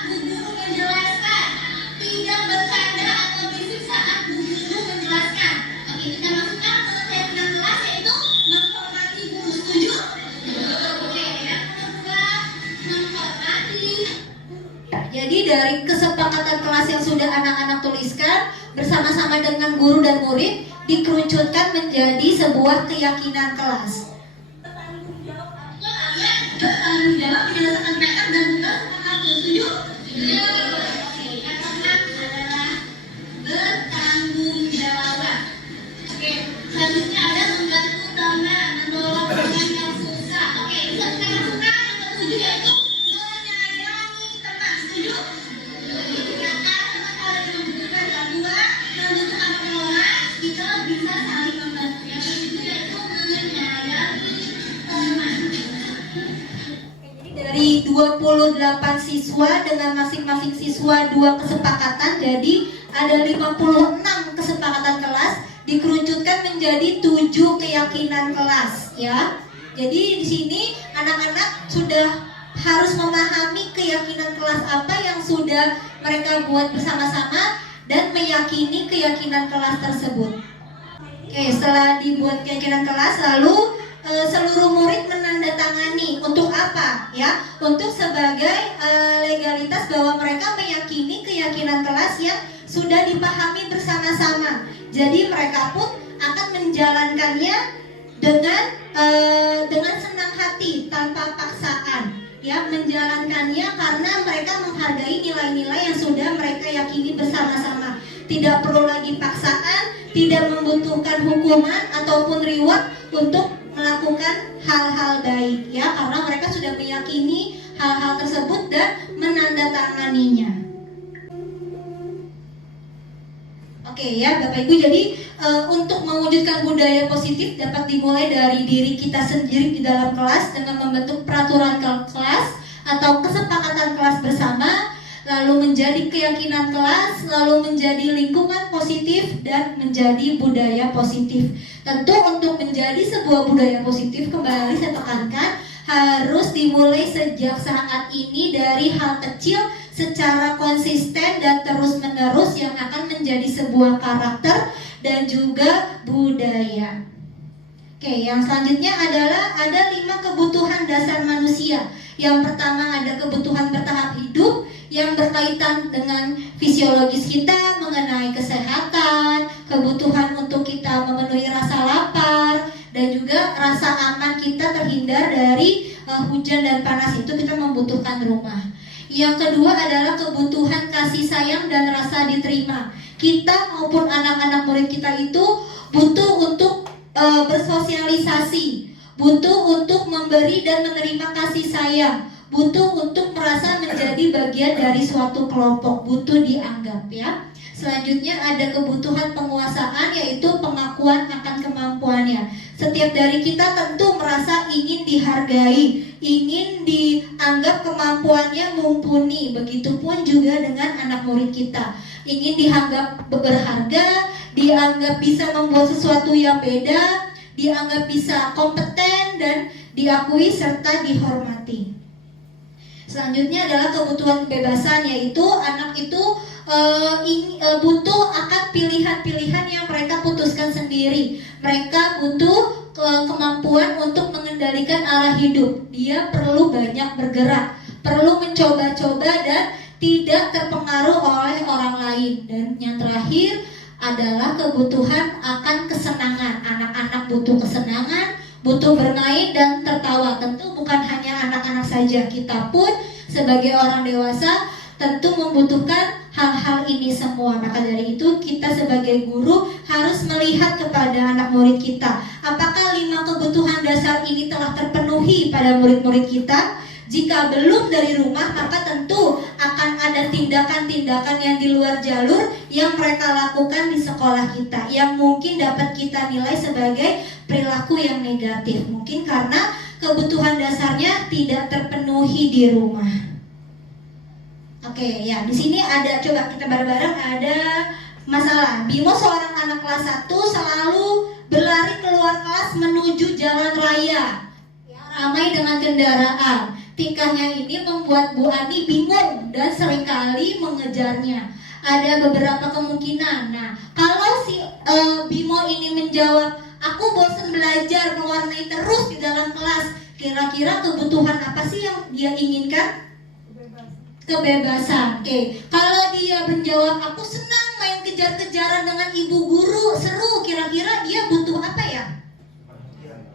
kesepakatan kelas yang sudah anak-anak tuliskan bersama-sama dengan guru dan murid dikerucutkan menjadi sebuah keyakinan kelas. Bertanggung jawab menyelesaikan PR dan tugas anak. Setuju? Oke, yang keenam adalah bertanggung jawab. Oke, selanjutnya ada membantu teman, menolong teman yang susah. Oke, bisa kita lakukan yang ketujuh yaitu menyayangi teman. Setuju? Jika teman ada yang membutuhkan bantuan, membutuhkan pertolongan, kita bisa saling membantu. Yang ketujuh yaitu menyayangi teman. Dari 28 siswa dengan masing-masing siswa 2 kesepakatan, jadi ada 56 kesepakatan kelas dikerucutkan menjadi 7 keyakinan kelas ya. Jadi di sini anak-anak sudah harus memahami keyakinan kelas apa yang sudah mereka buat bersama-sama dan meyakini keyakinan kelas tersebut. Oke, setelah dibuat keyakinan kelas lalu seluruh murid menandatangani untuk apa ya? Untuk sebagai legalitas bahwa mereka meyakini keyakinan kelas yang sudah dipahami bersama-sama. Jadi mereka pun akan menjalankannya dengan senang hati tanpa paksaan. Ya, menjalankannya karena mereka menghargai nilai-nilai yang sudah mereka yakini bersama-sama. Tidak perlu lagi paksaan, tidak membutuhkan hukuman ataupun reward untuk melakukan hal-hal baik ya, karena mereka sudah meyakini hal-hal tersebut dan menandatanganinya. Oke ya Bapak Ibu, jadi untuk mewujudkan budaya positif dapat dimulai dari diri kita sendiri di dalam kelas dengan membentuk peraturan kelas atau kesepakatan kelas bersama, lalu menjadi keyakinan kelas, lalu menjadi lingkungan positif dan menjadi budaya positif. Tentu untuk menjadi sebuah budaya positif, kembali saya tekankan, harus dimulai sejak saat ini dari hal kecil secara konsisten dan terus-menerus yang akan menjadi sebuah karakter dan juga budaya. Oke, yang selanjutnya adalah ada 5 kebutuhan dasar manusia. Yang pertama ada kebutuhan bertahap hidup yang berkaitan dengan fisiologis kita mengenai kesehatan, kebutuhan untuk kita memenuhi rasa lapar, dan juga rasa aman kita terhindar dari hujan dan panas, itu kita membutuhkan rumah. Yang kedua adalah kebutuhan kasih sayang dan rasa diterima. Kita maupun anak-anak murid kita itu butuh untuk bersosialisasi, butuh untuk memberi dan menerima kasih sayang, butuh untuk merasa menjadi bagian dari suatu kelompok, butuh dianggap ya. Selanjutnya ada kebutuhan penguasaan, yaitu pengakuan akan kemampuannya. Setiap dari kita tentu merasa ingin dihargai, ingin dianggap kemampuannya mumpuni. Begitupun juga dengan anak murid kita, ingin dianggap berharga, dianggap bisa membuat sesuatu yang beda, dianggap bisa kompeten dan diakui serta dihormati. Selanjutnya adalah kebutuhan kebebasan, yaitu anak itu butuh akan pilihan-pilihan yang mereka putuskan sendiri. Mereka butuh kemampuan untuk mengendalikan arah hidup. Dia perlu banyak bergerak, perlu mencoba-coba dan tidak terpengaruh oleh orang lain. Dan yang terakhir adalah kebutuhan akan kesenangan. Anak-anak butuh kesenangan, butuh bermain dan tertawa. Tentu bukan hanya anak-anak saja, kita pun sebagai orang dewasa tentu membutuhkan hal-hal ini semua. Maka dari itu kita sebagai guru harus melihat kepada anak murid kita, apakah 5 kebutuhan dasar ini telah terpenuhi pada murid-murid kita. Jika belum dari rumah, maka tentu akan ada tindakan-tindakan yang di luar jalur yang mereka lakukan di sekolah kita, yang mungkin dapat kita nilai sebagai perilaku yang negatif, mungkin karena kebutuhan dasarnya tidak terpenuhi di rumah. Oke, ya di sini ada, coba kita bareng-bareng, ada masalah. Bimo seorang anak kelas 1 selalu berlari keluar kelas menuju jalan raya, ya, ramai dengan kendaraan. Tingkahnya ini membuat Bu Ani bingung dan seringkali mengejarnya. Ada beberapa kemungkinan. Nah, kalau si Bimo ini menjawab, aku bosan belajar mewarnai terus di dalam kelas, kira-kira kebutuhan apa sih yang dia inginkan? kebebasan. Oke, kalau dia menjawab aku senang main kejar-kejaran dengan ibu guru, seru, kira-kira dia butuh apa ya?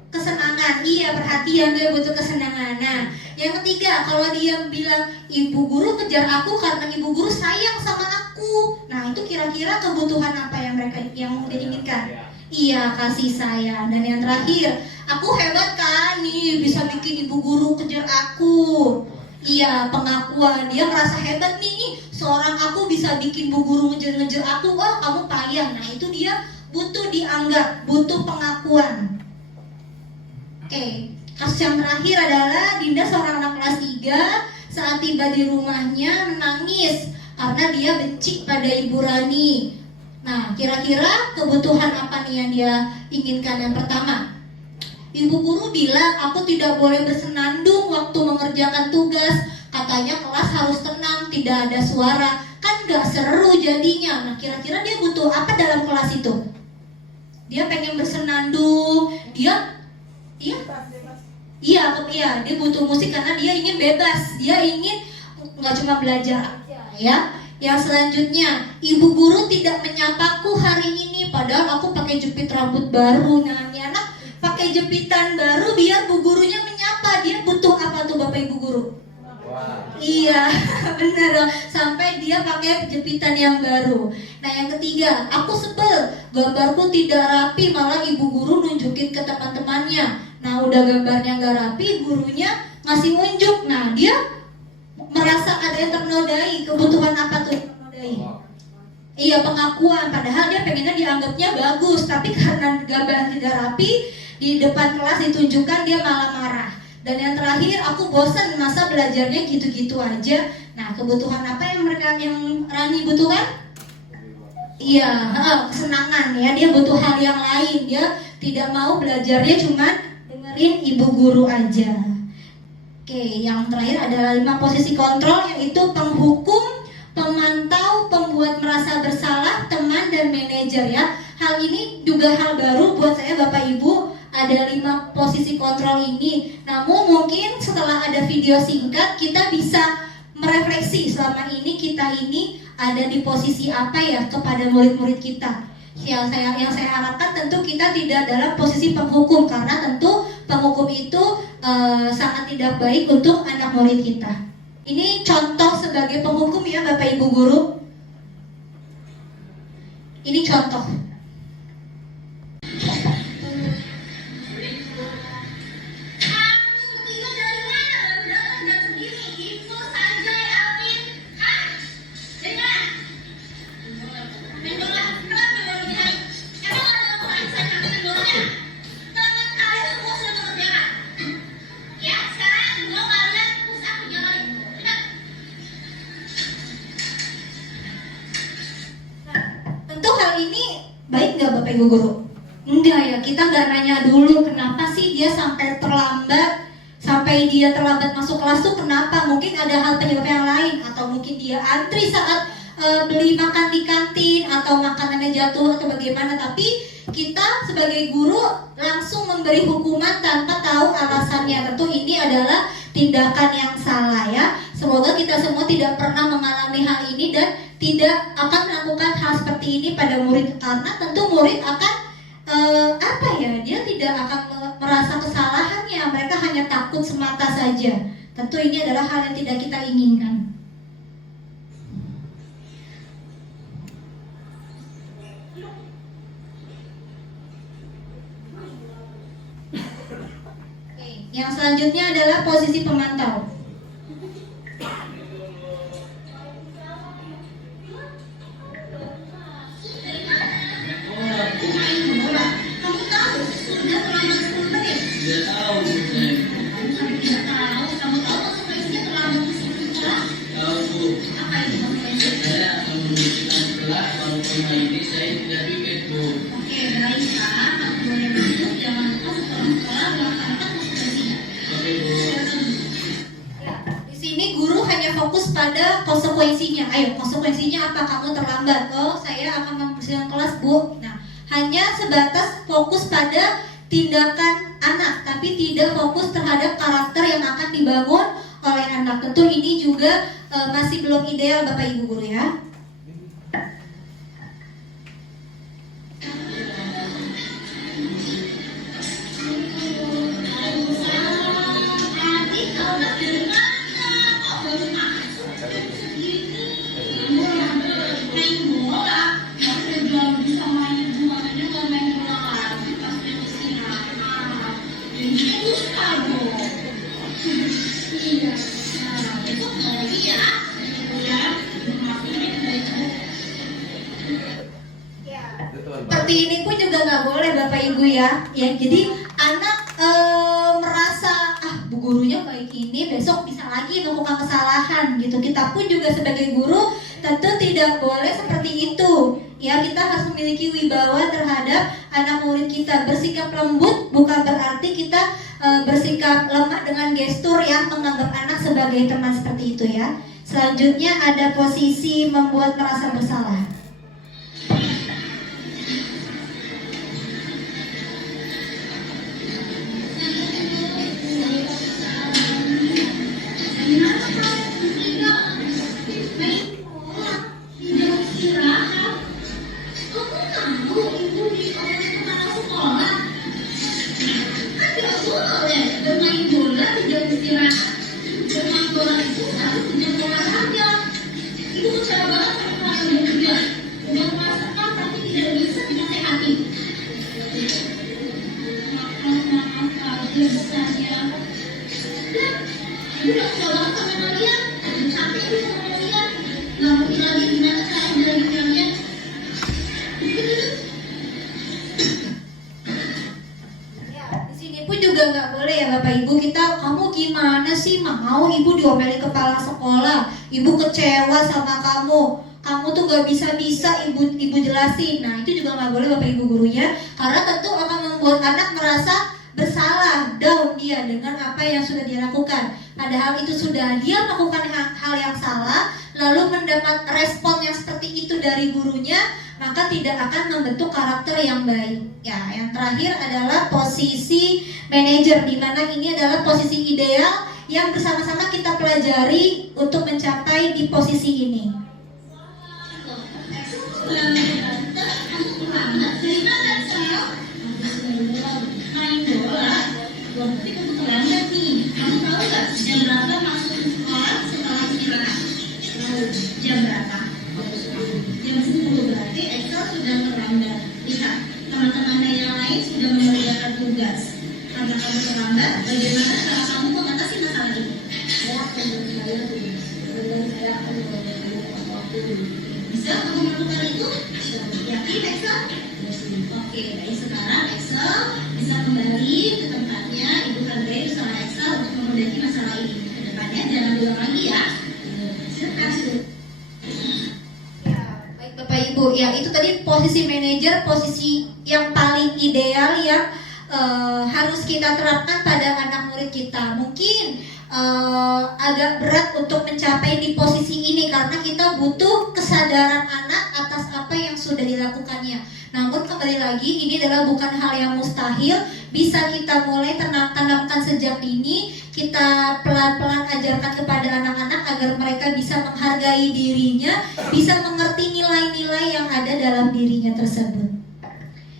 Kesenangan. Iya, perhatian, dia butuh kesenangan. Nah, yang ketiga, kalau dia bilang ibu guru kejar aku karena ibu guru sayang sama aku. Nah, itu kira-kira kebutuhan apa yang mereka yang diinginkan? Iya, kasih sayang. Dan yang terakhir, aku hebat kan nih bisa bikin ibu guru kejar aku. Iya, pengakuan. Dia merasa hebat nih, seorang aku bisa bikin ibu guru ngejar-ngejar aku. Wah, kamu payah. Nah, itu dia butuh dianggap, butuh pengakuan. Oke, kasus yang terakhir adalah Dinda, seorang anak kelas 3, saat tiba di rumahnya menangis karena dia benci pada Ibu Rani. Nah, kira-kira kebutuhan apa nih yang dia inginkan? Yang pertama, ibu guru bilang aku tidak boleh bersenandung waktu mengerjakan tugas. Katanya kelas harus tenang, tidak ada suara. Kan gak seru jadinya. Nah, kira-kira dia butuh apa dalam kelas itu? Dia pengen bersenandung, Iya, dia butuh musik karena dia ingin bebas. Dia ingin nggak cuma belajar aja, ya. Yang selanjutnya, ibu guru tidak menyapaku hari ini, padahal aku pakai jepit rambut baru. Nah, ini anak pakai jepitan baru biar bu gurunya menyapa. Dia butuh apa tuh Bapak Ibu guru? Iya, bener. Sampai dia pakai jepitan yang baru. Nah, yang ketiga, aku sebel, gambarku tidak rapi, malah ibu guru nunjukin ke teman-temannya. Nah, udah gambarnya gak rapi, gurunya ngasih unjuk. Nah, dia merasa ada yang ternodai. Kebutuhan apa tuh yang ternodai? Iya, pengakuan. Padahal dia pengennya dianggapnya bagus, tapi karena gambar tidak rapi, di depan kelas ditunjukkan, dia malah marah. Dan yang terakhir, aku bosan masa belajarnya gitu-gitu aja. Nah, kebutuhan apa yang Rani butuhkan? Iya, kesenangan ya. Dia butuh hal yang lain. Dia tidak mau belajarnya cuma dengerin ibu guru aja. Oke, yang terakhir adalah 5 posisi kontrol, yaitu penghukum, pemantau, pembuat merasa bersalah, teman, dan manajer ya. Hal ini juga hal baru buat saya Bapak Ibu. Ada 5 posisi kontrol ini. Namun mungkin setelah ada video singkat kita bisa merefleksi selama ini kita ini ada di posisi apa ya kepada murid-murid kita. Yang saya harapkan tentu kita tidak dalam posisi penghukum, karena tentu penghukum itu sangat tidak baik untuk anak murid kita. Ini contoh sebagai penghukum ya Bapak Ibu guru. Ini contoh. Bapak Ibu guru? Enggak ya, kita nggak nanya dulu kenapa sih dia sampai terlambat, sampai dia terlambat masuk kelas tuh kenapa? Mungkin ada hal penyebab yang lain, atau mungkin dia antri saat beli makan di kantin, atau makanannya jatuh atau bagaimana. Tapi kita sebagai guru langsung memberi hukuman tanpa tahu alasannya. Tentu ini adalah tindakan yang salah ya. Semoga kita semua tidak pernah mengalami hal ini dan tidak akan melakukan hal seperti ini pada murid, karena tentu murid akan dia tidak akan merasa kesalahannya, mereka hanya takut semata saja. Tentu ini adalah hal yang tidak kita inginkan. Oke, yang selanjutnya adalah posisi pemantau. Fokus pada konsekuensinya. Ayo, konsekuensinya apa? Kamu terlambat. Oh, saya akan membersihkan kelas, Bu. Nah, hanya sebatas fokus pada tindakan anak, tapi tidak fokus terhadap karakter yang akan dibangun oleh anak. Tentu ini juga masih belum ideal Bapak Ibu guru ya. Seperti ini pun juga nggak boleh Bapak Ibu ya. Ya jadi anak merasa Bu gurunya baik ini, besok bisa lagi melakukan kesalahan gitu. Kita pun juga sebagai guru tentu tidak boleh seperti itu. Ya kita harus memiliki wibawa terhadap anak murid kita. Bersikap lembut bukan berarti kita bersikap lemah dengan gestur yang menganggap anak sebagai teman seperti itu ya. Selanjutnya ada posisi membuat merasa bersalah. Juga nggak boleh ya Bapak Ibu, kamu gimana sih mau ibu diomeli kepala sekolah, ibu kecewa sama kamu tuh nggak bisa ibu jelasin. Nah itu juga nggak boleh Bapak Ibu gurunya, karena tentu akan membuat anak merasa bersalah, down dia dengan apa yang sudah dia lakukan. Padahal itu sudah dia melakukan hal yang salah, lalu mendapat respon yang seperti itu dari gurunya, maka tidak akan membentuk karakter yang baik. Ya, yang terakhir adalah posisi manajer, di mana ini adalah posisi ideal yang bersama-sama kita pelajari untuk mencapai di posisi ini. Main bola, berarti kamu terlambat nih. Kamu tahu nggak jam berapa masuk ke sekolah setelah istirahat? Jam berapa? Jam 10. Berarti Excel sudah terlambat. Lihat, teman-teman yang lain sudah mengerjakan tugas. Karena kamu terlambat, bagaimana cara kamu mengatasi masalah ini? Bisa kamu melakukan itu? Yakin Excel? Oke, dari sekarang Excel bisa kembali ke tempatnya. Ibu hargai usaha Excel untuk memperbaiki masalah ini. Kedepannya jangan diulang lagi ya. Silakan. Ya, baik Bapak Ibu, ya itu tadi posisi manajer, posisi yang paling ideal yang harus kita terapkan pada anak murid kita. Mungkin agak berat untuk mencapai di posisi ini karena kita butuh kesadaran anak atas apa yang sudah dilakukannya. Namun kembali lagi ini adalah bukan hal yang mustahil, bisa kita mulai tanamkan sejak dini, kita pelan-pelan ajarkan kepada anak-anak agar mereka bisa menghargai dirinya, bisa mengerti nilai-nilai yang ada dalam dirinya tersebut.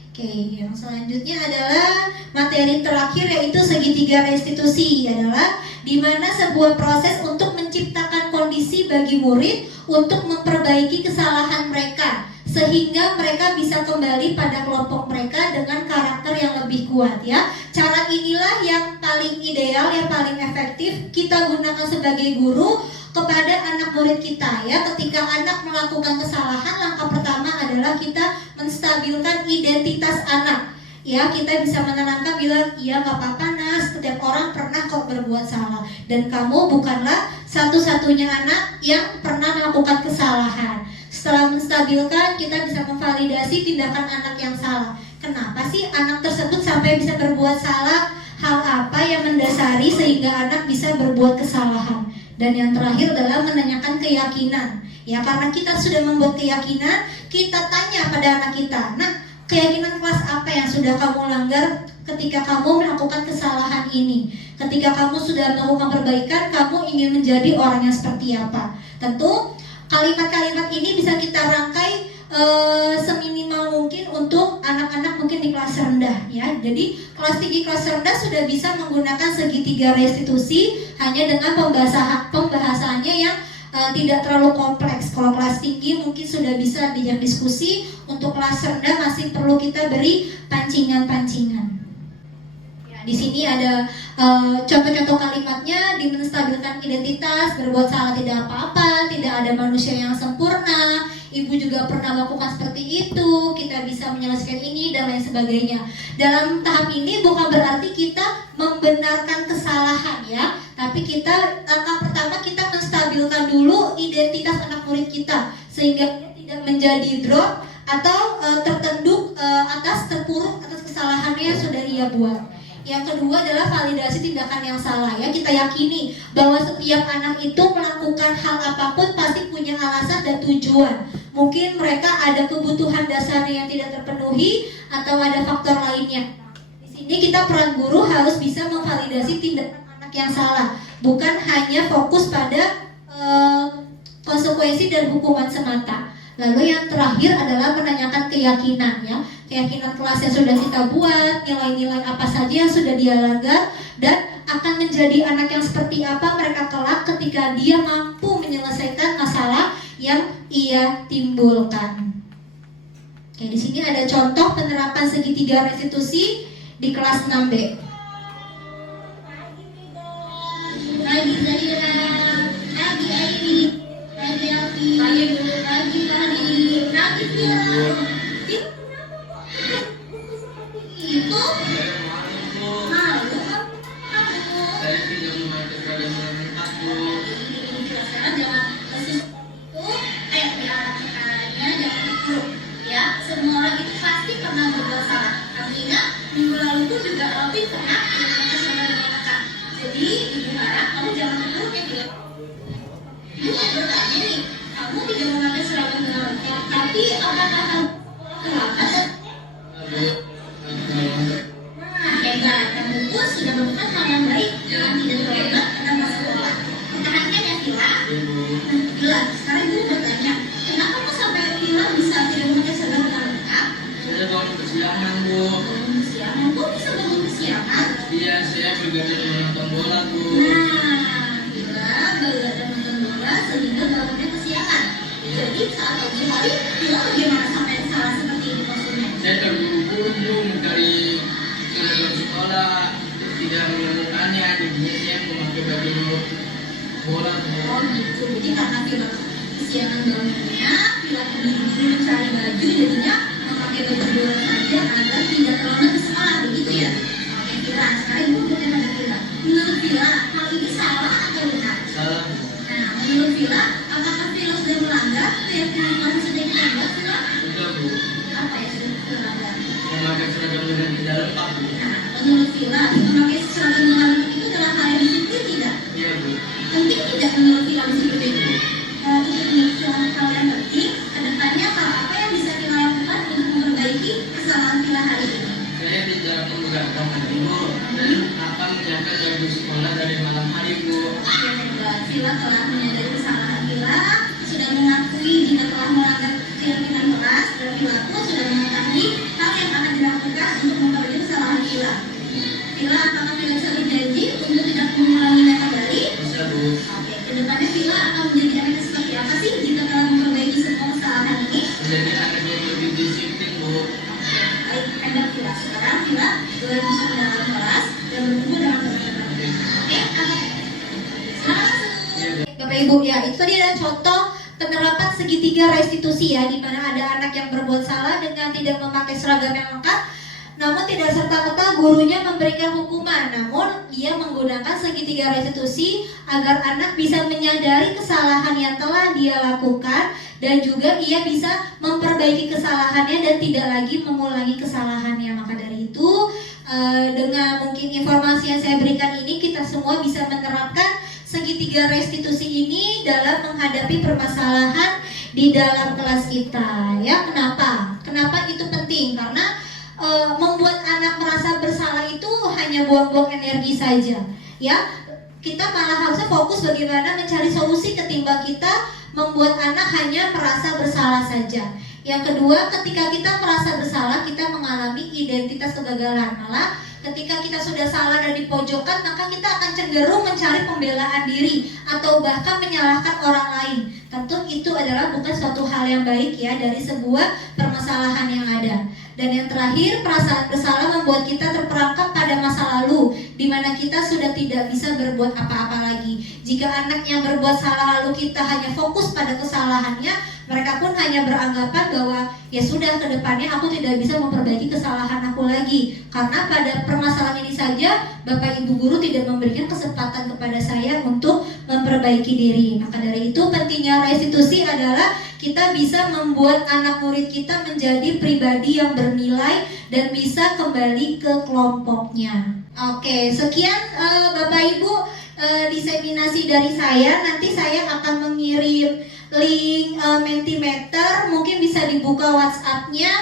Oke, yang selanjutnya adalah materi terakhir yaitu segitiga restitusi, adalah di mana sebuah proses untuk menciptakan kondisi bagi murid untuk memperbaiki kesalahan mereka sehingga mereka bisa kembali pada kelompok mereka dengan karakter yang lebih kuat ya. Cara inilah yang paling ideal, yang paling efektif kita gunakan sebagai guru kepada anak murid kita ya. Ketika anak melakukan kesalahan, langkah pertama adalah kita menstabilkan identitas anak. Ya, kita bisa menenangkan, bilang, iya gak apa-apa Nas, setiap orang pernah kok berbuat salah. Dan kamu bukanlah satu-satunya anak yang pernah melakukan kesalahan. Setelah menstabilkan, kita bisa memvalidasi tindakan anak yang salah. Kenapa sih anak tersebut sampai bisa berbuat salah? Hal apa yang mendasari sehingga anak bisa berbuat kesalahan? Dan yang terakhir adalah menanyakan keyakinan. Ya, karena kita sudah membuat keyakinan, kita tanya pada anak kita, nah, keyakinan kelas apa yang sudah kamu langgar ketika kamu melakukan kesalahan ini? ini. Ketika kamu sudah melakukan perbaikan, kamu ingin menjadi orang yang seperti apa? Tentu kalimat-kalimat ini bisa kita rangkai seminimal mungkin untuk anak-anak mungkin di kelas rendah ya. Jadi kelas tinggi, kelas rendah sudah bisa menggunakan segitiga restitusi hanya dengan pembahasannya yang tidak terlalu kompleks. Kalau kelas tinggi mungkin sudah bisa diajak diskusi, untuk kelas rendah masih perlu kita beri pancingan-pancingan. Di sini ada contoh-contoh kalimatnya: menstabilkan identitas, berbuat salah tidak apa-apa, tidak ada manusia yang sempurna, ibu juga pernah melakukan seperti itu, kita bisa menyelesaikan ini, dan lain sebagainya. Dalam tahap ini bukan berarti kita membenarkan kesalahan ya, tapi kita langkah pertama kita menstabilkan dulu identitas anak murid kita, sehingga dia tidak menjadi drop atau terpuruk atas kesalahannya yang sudah ia buat. Yang kedua adalah validasi tindakan yang salah ya. Kita yakini bahwa setiap anak itu melakukan hal apapun pasti punya alasan dan tujuan. Mungkin mereka ada kebutuhan dasarnya yang tidak terpenuhi atau ada faktor lainnya. Di sini kita peran guru harus bisa memvalidasi tindakan anak yang salah, bukan hanya fokus pada konsekuensi dan hukuman semata. Lalu yang terakhir adalah menanyakan keyakinan ya. Keyakinan kelas yang sudah kita buat, nilai-nilai apa saja yang sudah dia langgar, dan akan menjadi anak yang seperti apa mereka kelak ketika dia mampu menyelesaikan masalah yang ia timbulkan. Oke, di sini ada contoh penerapan segitiga restitusi di kelas 6B. Pagi Zahira, pagi Aini, pagi Alfi, pagi Fahri, pagi Fira. Itu malu aku. Saya tidak memakai seragam aku. Sekarang jangan itu perkaranya jangan dipeluk ya. Semua orang itu pasti pernah berbuat salah. Kamu ingat minggu lalu pun juga Alfi pernah memakai seragam kakak. Jadi ibu harap kamu jangan dipeluk ya dia. Ibu mau bertanya nih, kamu tidak memakai seragam dengan lengkap, tapi apakah kamu terlambat? Hebat, kamu pun sudah melakukan hal yang baik dengan tidak terlambat pada masa sekolah. Pertahankan ya Vila. Vila, sekarang ibu bertanya, kenapa kok sampai Vila bisa tidak memakai seragam dengan lengkap? Saya bangun kesiangan, Bu. Bangun kesiangan, kok bisa bangun kesiangan? Iya, saya begadang menonton bola, Bu. Nah, Vila begadang nonton bola sehingga bangunnya kesiangan. Jadi saat pagi hari, Vila bagaimana sampai salah seperti ini maksudnya? Saya terburu-buru, Bu, mencari seragam sekolah, terus tidak menemukannya. Jadinya saya memakai baju bola, Bu. Oh gitu, jadi karena Vila kesiangan bangunnya, Vila terburu-buru mencari baju, jadinya memakai baju bola saja agar tidak terlambat ke sekolah, begitu ya? Oke Vila, sekarang ibu bertanya pada Vila, menurut Vila hal ini salah atau benar? Salah, Bu. Nah, menurut Vila, apakah Vila sudah melanggar keyakinan yang sudah kita buat Vila? Sudah, Bu. Apa yang sudah kita langgar? Memakai seragam dengan tidak lengkap, Bu. Nah, menurut Vila, memakai seragam dengan lengkap itu adalah hal yang disiplin tidak? Iya, Bu. Penting tidak menurut Vila disiplin itu? Untuk menyelesaikan hal yang penting, kedepannya hal apa yang bisa Vila lakukan untuk memperbaiki kesalahan Vila hari ini? Saya tidak memberatkan Ibu dan akan menyiapkan baju sekolah dari malam hari, Bu. Oke, hebat. Vila telah menyadari kesalahan Vila, sudah mengakui jika telah melanggar keyakinan kelas, dan Vila pun sudah mengetahui hal yang akan dilakukan untuk memperbaiki kesalahan Vila. Vila, apakah Vila bisa berjanji untuk tidak mengulanginya kembali? Bisa, Bu. Oke, kedepannya Vila akan menjadi anak yang seperti apa sih jika telah memperbaiki semua kesalahan ini? Menjadi anak yang lebih disiplin, Bu. Baik, hebat Vila. Sekarang Vila boleh masuk ke dalam kelas dan bertemu dengan teman-teman. Oke, selamat masuk. Bapak Ibu ya, itu tadi adalah contoh penerapan segitiga restitusi ya, di mana ada anak yang berbuat salah dengan tidak memakai seragam yang lengkap, namun tidak serta-merta gurunya memberikan hukuman, namun ia menggunakan segitiga restitusi agar anak bisa menyadari kesalahan yang telah dia lakukan dan juga ia bisa memperbaiki kesalahannya dan tidak lagi mengulangi kesalahannya. Maka dari itu dengan mungkin informasi yang saya berikan ini, kita semua bisa menerapkan segitiga restitusi ini dalam menghadapi permasalahan di dalam kelas kita ya. Kenapa itu penting? Karena membuat anak merasa bersalah itu hanya buang-buang energi saja, ya. Kita malah harusnya fokus bagaimana mencari solusi ketimbang kita membuat anak hanya merasa bersalah saja. Yang kedua, ketika kita merasa bersalah, kita mengalami identitas kegagalan. Malah ketika kita sudah salah dan dipojokkan, maka kita akan cenderung mencari pembelaan diri atau bahkan menyalahkan orang lain. Tentu itu adalah bukan suatu hal yang baik ya dari sebuah permasalahan yang ada. Dan yang terakhir, perasaan bersalah membuat kita terperangkap pada masa lalu, di mana kita sudah tidak bisa berbuat apa-apa lagi. Jika anak yang berbuat salah lalu kita hanya fokus pada kesalahannya, mereka pun hanya beranggapan bahwa ya sudah, ke depannya aku tidak bisa memperbaiki kesalahan aku lagi. Karena pada permasalahan ini saja Bapak Ibu guru tidak memberikan kesempatan kepada saya untuk memperbaiki diri. Maka dari itu pentingnya restitusi adalah kita bisa membuat anak murid kita menjadi pribadi yang bernilai dan bisa kembali ke kelompoknya. Oke, sekian Bapak Ibu diseminasi dari saya. Nanti saya akan mengirim link Mentimeter, mungkin bisa dibuka WhatsApp-nya,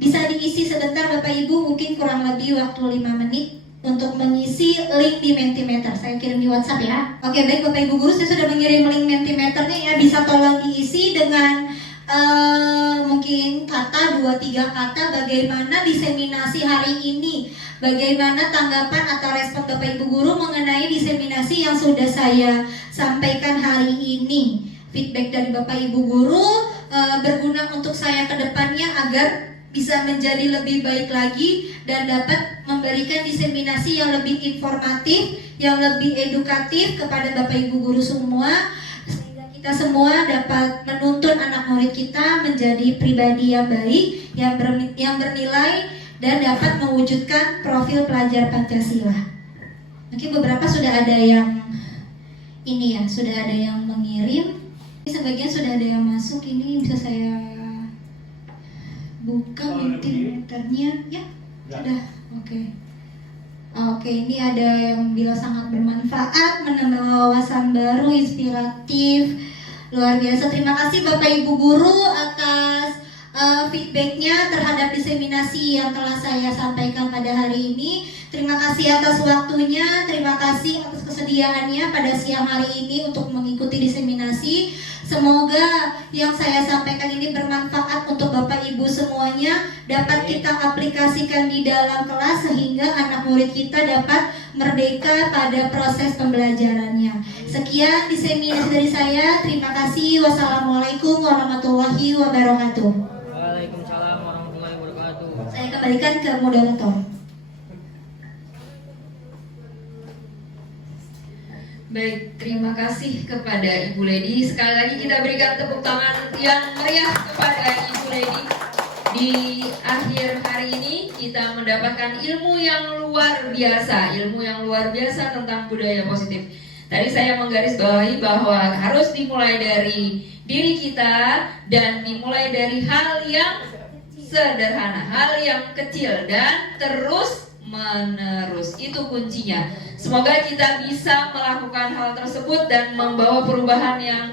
bisa diisi sebentar Bapak Ibu, mungkin kurang lebih waktu 5 menit untuk mengisi link di Mentimeter. Saya kirim di WhatsApp ya. Oke, baik Bapak Ibu guru, saya sudah mengirim link Mentimeternya ya, bisa tolong diisi dengan mungkin kata 2-3 kata bagaimana diseminasi hari ini, bagaimana tanggapan atau respon Bapak Ibu guru mengenai diseminasi yang sudah saya sampaikan hari ini. Feedback dari Bapak Ibu guru berguna untuk saya ke depannya agar bisa menjadi lebih baik lagi dan dapat memberikan diseminasi yang lebih informatif, yang lebih edukatif kepada Bapak Ibu guru semua, sehingga kita semua dapat menuntun anak murid kita menjadi pribadi yang baik, yang bernilai dan dapat mewujudkan profil pelajar Pancasila. Mungkin beberapa sudah ada yang ini ya, sudah ada yang mengirim. Sebagian sudah ada yang masuk, ini bisa saya buka Mentimeternya ya, sudah. Oke, ini ada yang bilang sangat bermanfaat, menambah wawasan baru, inspiratif, luar biasa. Terima kasih Bapak Ibu guru atas feedbacknya terhadap diseminasi yang telah saya sampaikan pada hari ini. Terima kasih atas waktunya, terima kasih atas kesediaannya pada siang hari ini untuk mengikuti diseminasi. Semoga yang saya sampaikan ini bermanfaat untuk Bapak Ibu semuanya, dapat kita aplikasikan di dalam kelas sehingga anak murid kita dapat merdeka pada proses pembelajarannya. Sekian diseminasi dari saya, terima kasih. Wassalamualaikum warahmatullahi wabarakatuh. Waalaikumsalam warahmatullahi wabarakatuh. Saya kembalikan ke moderator. Baik, terima kasih kepada Ibu Lady. Sekali lagi kita berikan tepuk tangan yang meriah kepada Ibu Lady. Di akhir hari ini kita mendapatkan ilmu yang luar biasa tentang budaya positif. Tadi saya menggarisbawahi bahwa harus dimulai dari diri kita dan dimulai dari hal yang sederhana, hal yang kecil dan terus menerus. Itu kuncinya. Semoga kita bisa melakukan hal tersebut dan membawa perubahan yang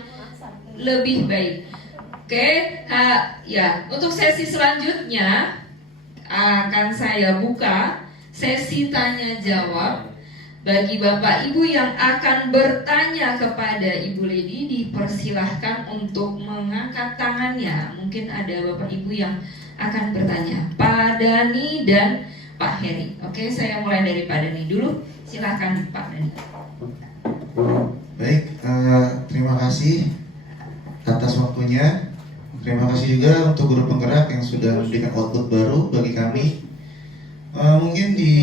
lebih baik. Oke, ya, untuk sesi selanjutnya akan saya buka sesi tanya jawab. Bagi Bapak Ibu yang akan bertanya kepada Ibu Lady, dipersilahkan untuk mengangkat tangannya. Mungkin ada Bapak Ibu yang akan bertanya, Pak Dani dan Pak Heri. Oke, saya mulai dari Pak Dani dulu. Silakan Pak Dani. Baik, terima kasih atas waktunya. Terima kasih juga untuk guru penggerak yang sudah memberikan output baru bagi kami. Mungkin di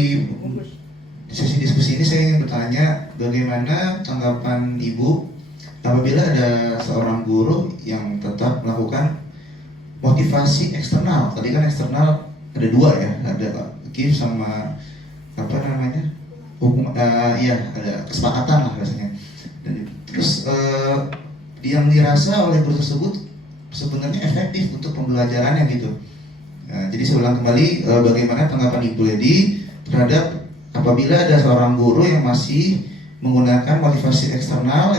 sesi diskusi ini saya ingin bertanya bagaimana tanggapan Ibu apabila ada seorang guru yang tetap melakukan motivasi eksternal. Tadi kan eksternal ada dua ya, ada give sama apa namanya? Ada kesepakatan lah rasanya. Dan terus yang dirasa oleh guru tersebut sebenarnya efektif untuk pembelajarannya gitu. Jadi saya ulang kembali, bagaimana tanggapan Ibu Lady terhadap apabila ada seorang guru yang masih menggunakan motivasi eksternal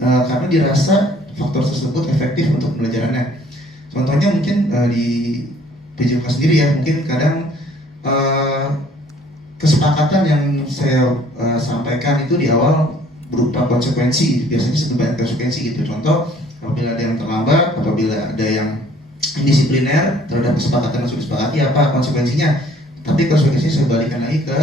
karena dirasa faktor tersebut efektif untuk pembelajarannya. Contohnya mungkin di PJMK sendiri ya, mungkin kadang kesepakatan yang saya sampaikan itu di awal berupa konsekuensi, biasanya sebenarnya konsekuensi gitu. Contoh, apabila ada yang terlambat, apabila ada yang indisipliner terhadap kesepakatan yang sudah disepakati, apa konsekuensinya? Tapi konsekuensinya saya balikan lagi ke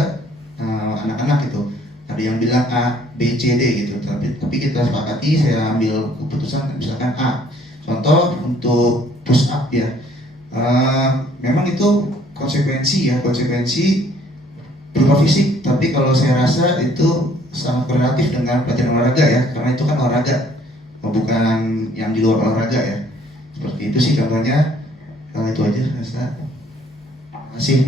anak-anak gitu. Ada yang bilang A, B, C, D gitu. Tapi kita sepakati, saya ambil keputusan misalkan A. Contoh untuk push up ya. Memang itu konsekuensi berupa fisik, tapi kalau saya rasa itu sangat korelatif dengan pelajaran olahraga ya, karena itu kan olahraga, bukan yang di luar olahraga ya. Seperti itu sih contohnya. Itu aja rasa. Terima kasih.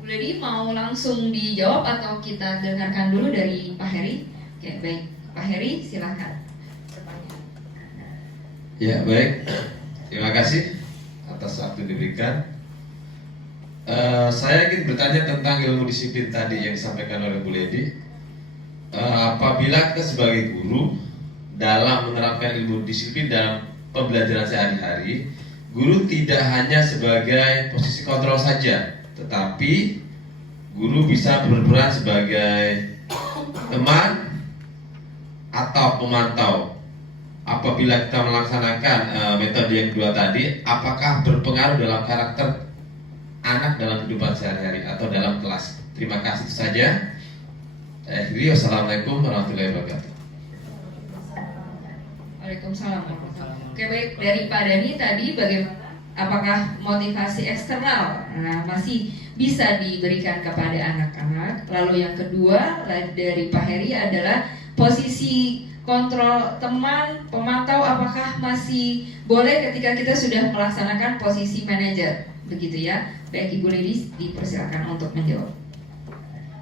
Bu Lady mau langsung dijawab atau kita dengarkan dulu dari Pak Heri? Oke, baik. Pak Heri, silahkan. Ya baik, terima kasih atas waktu diberikan. Saya ingin bertanya tentang ilmu disiplin tadi yang disampaikan oleh Bu Lady. Apabila kita sebagai guru dalam menerapkan ilmu disiplin dalam pembelajaran sehari-hari, guru tidak hanya sebagai posisi kontrol saja, tetapi guru bisa berperan sebagai teman atau pemantau. Apabila kita melaksanakan metode yang kedua tadi, apakah berpengaruh dalam karakter anak dalam kehidupan sehari-hari atau dalam kelas? Terima kasih, itu saja. Wassalamualaikum warahmatullahi wabarakatuh. Waalaikumsalam warahmatullahi wabarakatuh. Oke, baik, dari Pak Dhani tadi bagaimana? Apakah motivasi eksternal masih bisa diberikan kepada anak-anak? Lalu yang kedua dari Pak Heri adalah posisi kontrol teman, pemantau, apakah masih boleh ketika kita sudah melaksanakan posisi manajer? Begitu ya. Baik, Ibu Lady dipersilakan untuk menjawab.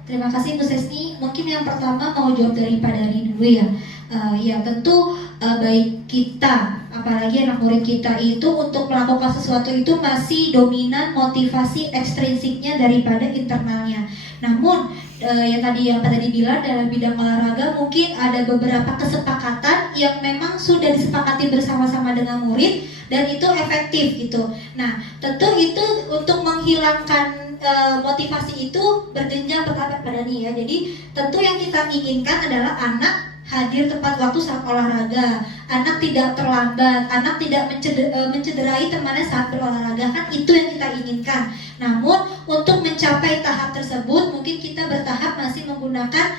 Terima kasih Bu Sesni. Mungkin yang pertama mau jawab dari Pak Dhani dulu ya. Ya tentu baik kita, apalagi anak murid kita itu untuk melakukan sesuatu itu masih dominan motivasi ekstrinsiknya daripada internalnya. Namun yang Pak tadi bilang dalam bidang olahraga mungkin ada beberapa kesepakatan yang memang sudah disepakati bersama-sama dengan murid dan itu efektif gitu. Nah tentu itu untuk menghilangkan motivasi itu berjenjang bertahap pada nih ya. Jadi tentu yang kita inginkan adalah anak hadir tepat waktu saat olahraga, anak tidak terlambat, anak tidak mencederai temannya saat berolahraga, kan itu yang kita inginkan. Namun untuk mencapai tahap tersebut mungkin kita bertahap masih menggunakan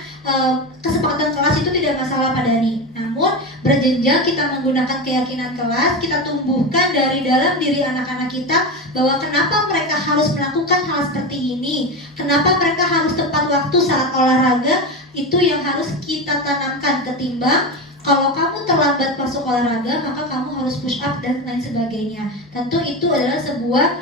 kesepakatan kelas itu tidak masalah Pak Dhani. Namun berjenjang kita menggunakan keyakinan kelas, kita tumbuhkan dari dalam diri anak-anak kita bahwa kenapa mereka harus melakukan hal seperti ini, kenapa mereka harus tepat waktu saat olahraga. Itu yang harus kita tanamkan, ketimbang kalau kamu terlambat masuk olahraga maka kamu harus push up dan lain sebagainya. Tentu itu adalah sebuah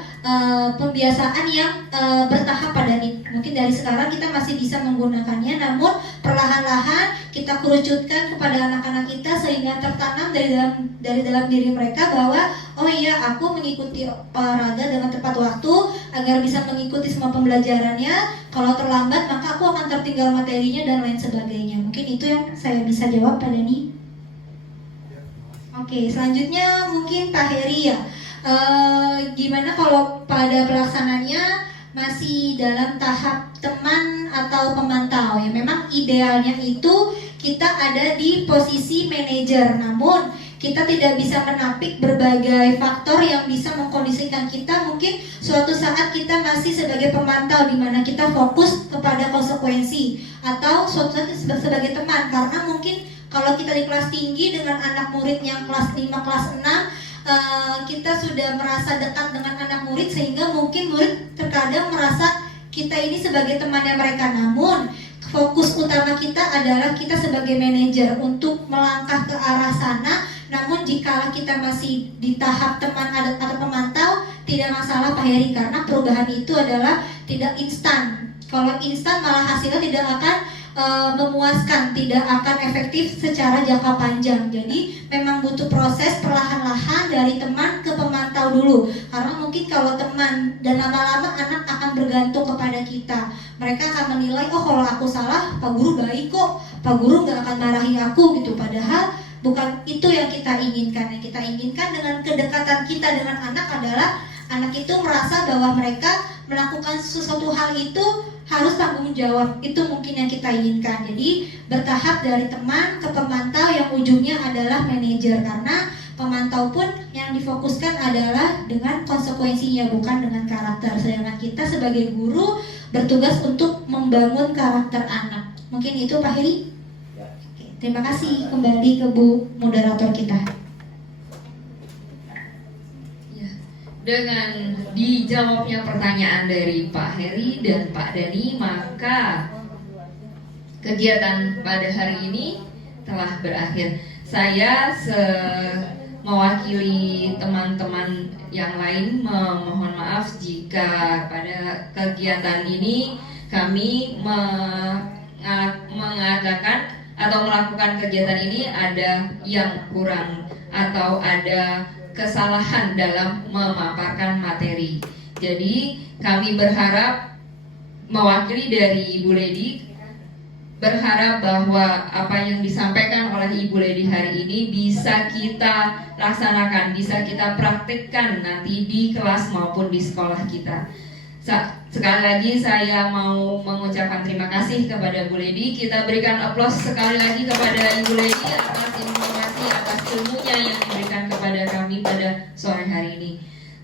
pembiasaan yang bertahap pada nih. Mungkin dari sekarang kita masih bisa menggunakannya, namun perlahan-lahan kita kerucutkan kepada anak-anak kita sehingga tertanam dari dalam diri mereka bahwa oh iya, aku mengikuti olahraga dengan tepat waktu agar bisa mengikuti semua pembelajarannya. Kalau terlambat maka aku akan tertinggal materinya dan lain sebagainya. Mungkin itu yang saya bisa jawab Pak Dhani. Oke, selanjutnya mungkin Pak Heri ya. Gimana kalau pada pelaksananya masih dalam tahap teman atau pemantau ya? Memang idealnya itu kita ada di posisi manajer, namun kita tidak bisa menapik berbagai faktor yang bisa mengkondisikan kita. Mungkin suatu saat kita masih sebagai pemantau di mana kita fokus kepada konsekuensi, atau suatu saat sebagai teman, karena mungkin kalau kita di kelas tinggi dengan anak murid yang kelas 5, kelas 6, kita sudah merasa dekat dengan anak murid sehingga mungkin murid terkadang merasa kita ini sebagai temannya mereka. Namun fokus utama kita adalah kita sebagai manajer untuk melangkah ke arah sana. Namun jika kita masih di tahap teman atau pemantau, tidak masalah Pak Heri, karena perubahan itu adalah tidak instan. Kalau instan malah hasilnya tidak akan memuaskan, tidak akan efektif secara jangka panjang. Jadi memang butuh proses perlahan-lahan dari teman ke pemantau dulu. Karena mungkin kalau teman dan lama-lama anak akan bergantung kepada kita. Mereka akan menilai, oh kalau aku salah Pak Guru baik kok, Pak Guru gak akan marahi aku gitu. Padahal bukan itu yang kita inginkan. Yang kita inginkan dengan kedekatan kita dengan anak adalah anak itu merasa bahwa mereka melakukan sesuatu hal itu harus tanggung jawab. Itu mungkin yang kita inginkan. Jadi bertahap dari teman ke pemantau yang ujungnya adalah manajer, karena pemantau pun yang difokuskan adalah dengan konsekuensinya, bukan dengan karakter. Sedangkan kita sebagai guru bertugas untuk membangun karakter anak. Mungkin itu Pak Heri. Oke, terima kasih. Kembali ke Bu moderator kita. Dengan dijawabnya pertanyaan dari Pak Heri dan Pak Dani, maka kegiatan pada hari ini telah berakhir. Saya mewakili teman-teman yang lain memohon maaf jika pada kegiatan ini kami mengatakan atau melakukan kegiatan ini ada yang kurang atau ada kesalahan dalam memaparkan materi. Jadi kami berharap, mewakili dari Ibu Lady, berharap bahwa apa yang disampaikan oleh Ibu Lady hari ini bisa kita laksanakan, bisa kita praktikkan nanti di kelas maupun di sekolah kita. Sekali lagi saya mau mengucapkan terima kasih kepada Bu Lady. Kita berikan aplaus sekali lagi kepada Ibu Lady atas informasi, atas ilmunya yang diberikan kepada kami pada sore hari ini.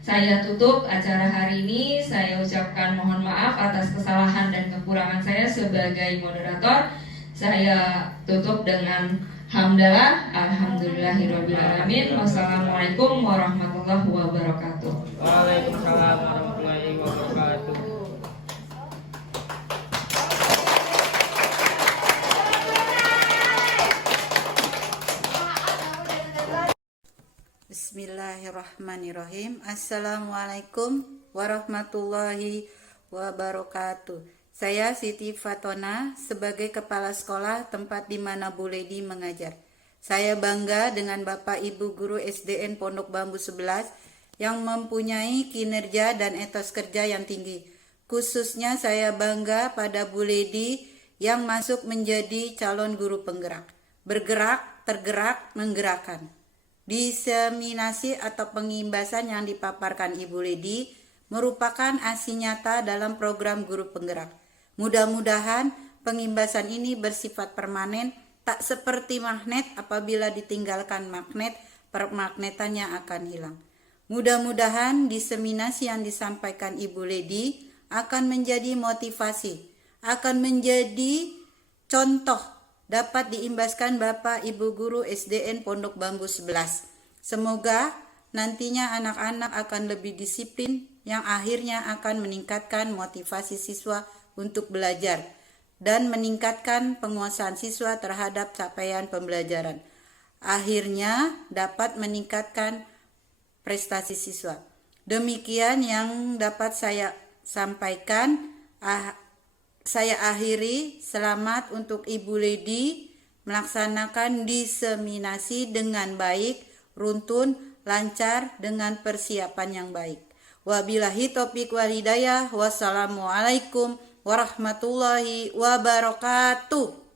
Saya tutup acara hari ini. Saya ucapkan mohon maaf atas kesalahan dan kekurangan saya sebagai moderator. Saya tutup dengan hamdalah, alhamdulillahirrabbilalamin. Wassalamualaikum warahmatullahi wabarakatuh. Waalaikumsalam warahmatullahi wabarakatuh. Bismillahirrahmanirrahim. Assalamualaikum warahmatullahi wabarakatuh. Saya Siti Fatona sebagai Kepala Sekolah tempat di mana Bu Lady mengajar. Saya bangga dengan Bapak Ibu Guru SDN Pondok Bambu 11 yang mempunyai kinerja dan etos kerja yang tinggi. Khususnya saya bangga pada Bu Lady yang masuk menjadi calon guru penggerak. Bergerak, tergerak, menggerakkan. Diseminasi atau pengimbasan yang dipaparkan Ibu Lady merupakan aksi nyata dalam program guru penggerak. Mudah-mudahan pengimbasan ini bersifat permanen, tak seperti magnet apabila ditinggalkan magnet, permagnetannya akan hilang. Mudah-mudahan diseminasi yang disampaikan Ibu Lady akan menjadi motivasi, akan menjadi contoh dapat diimbaskan Bapak Ibu Guru SDN Pondok Bambu 11. Semoga nantinya anak-anak akan lebih disiplin yang akhirnya akan meningkatkan motivasi siswa untuk belajar dan meningkatkan penguasaan siswa terhadap capaian pembelajaran. Akhirnya dapat meningkatkan prestasi siswa. Demikian yang dapat saya sampaikan. Saya akhiri. Selamat untuk Ibu Lady melaksanakan diseminasi dengan baik, runtun, lancar, dengan persiapan yang baik. Wabillahi taufiq wal hidayah. Wassalamualaikum warahmatullahi wabarakatuh.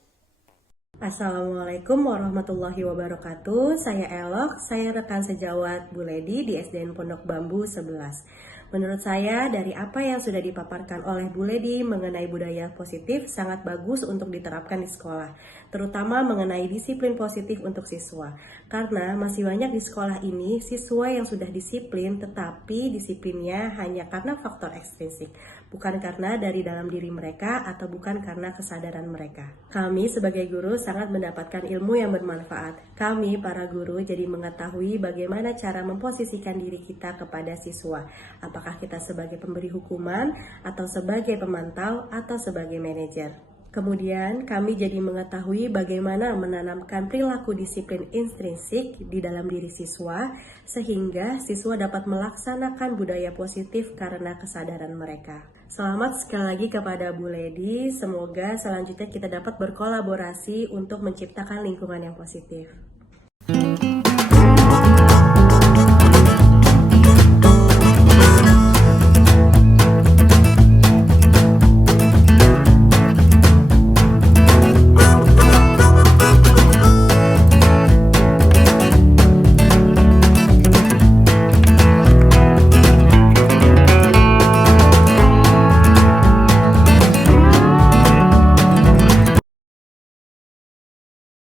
Assalamualaikum warahmatullahi wabarakatuh. Saya Elok, saya rekan sejawat Bu Lady di SDN Pondok Bambu 11. Menurut saya, dari apa yang sudah dipaparkan oleh Bu Lady mengenai budaya positif sangat bagus untuk diterapkan di sekolah, terutama mengenai disiplin positif untuk siswa. Karena masih banyak di sekolah ini siswa yang sudah disiplin, tetapi disiplinnya hanya karena faktor ekstrinsik, bukan karena dari dalam diri mereka atau bukan karena kesadaran mereka. Kami sebagai guru sangat mendapatkan ilmu yang bermanfaat. Kami para guru jadi mengetahui bagaimana cara memposisikan diri kita kepada siswa. Apakah kita sebagai pemberi hukuman, atau sebagai pemantau, atau sebagai manajer. Kemudian kami jadi mengetahui bagaimana menanamkan perilaku disiplin intrinsik di dalam diri siswa, sehingga siswa dapat melaksanakan budaya positif karena kesadaran mereka. Selamat sekali lagi kepada Bu Lady, semoga selanjutnya kita dapat berkolaborasi untuk menciptakan lingkungan yang positif.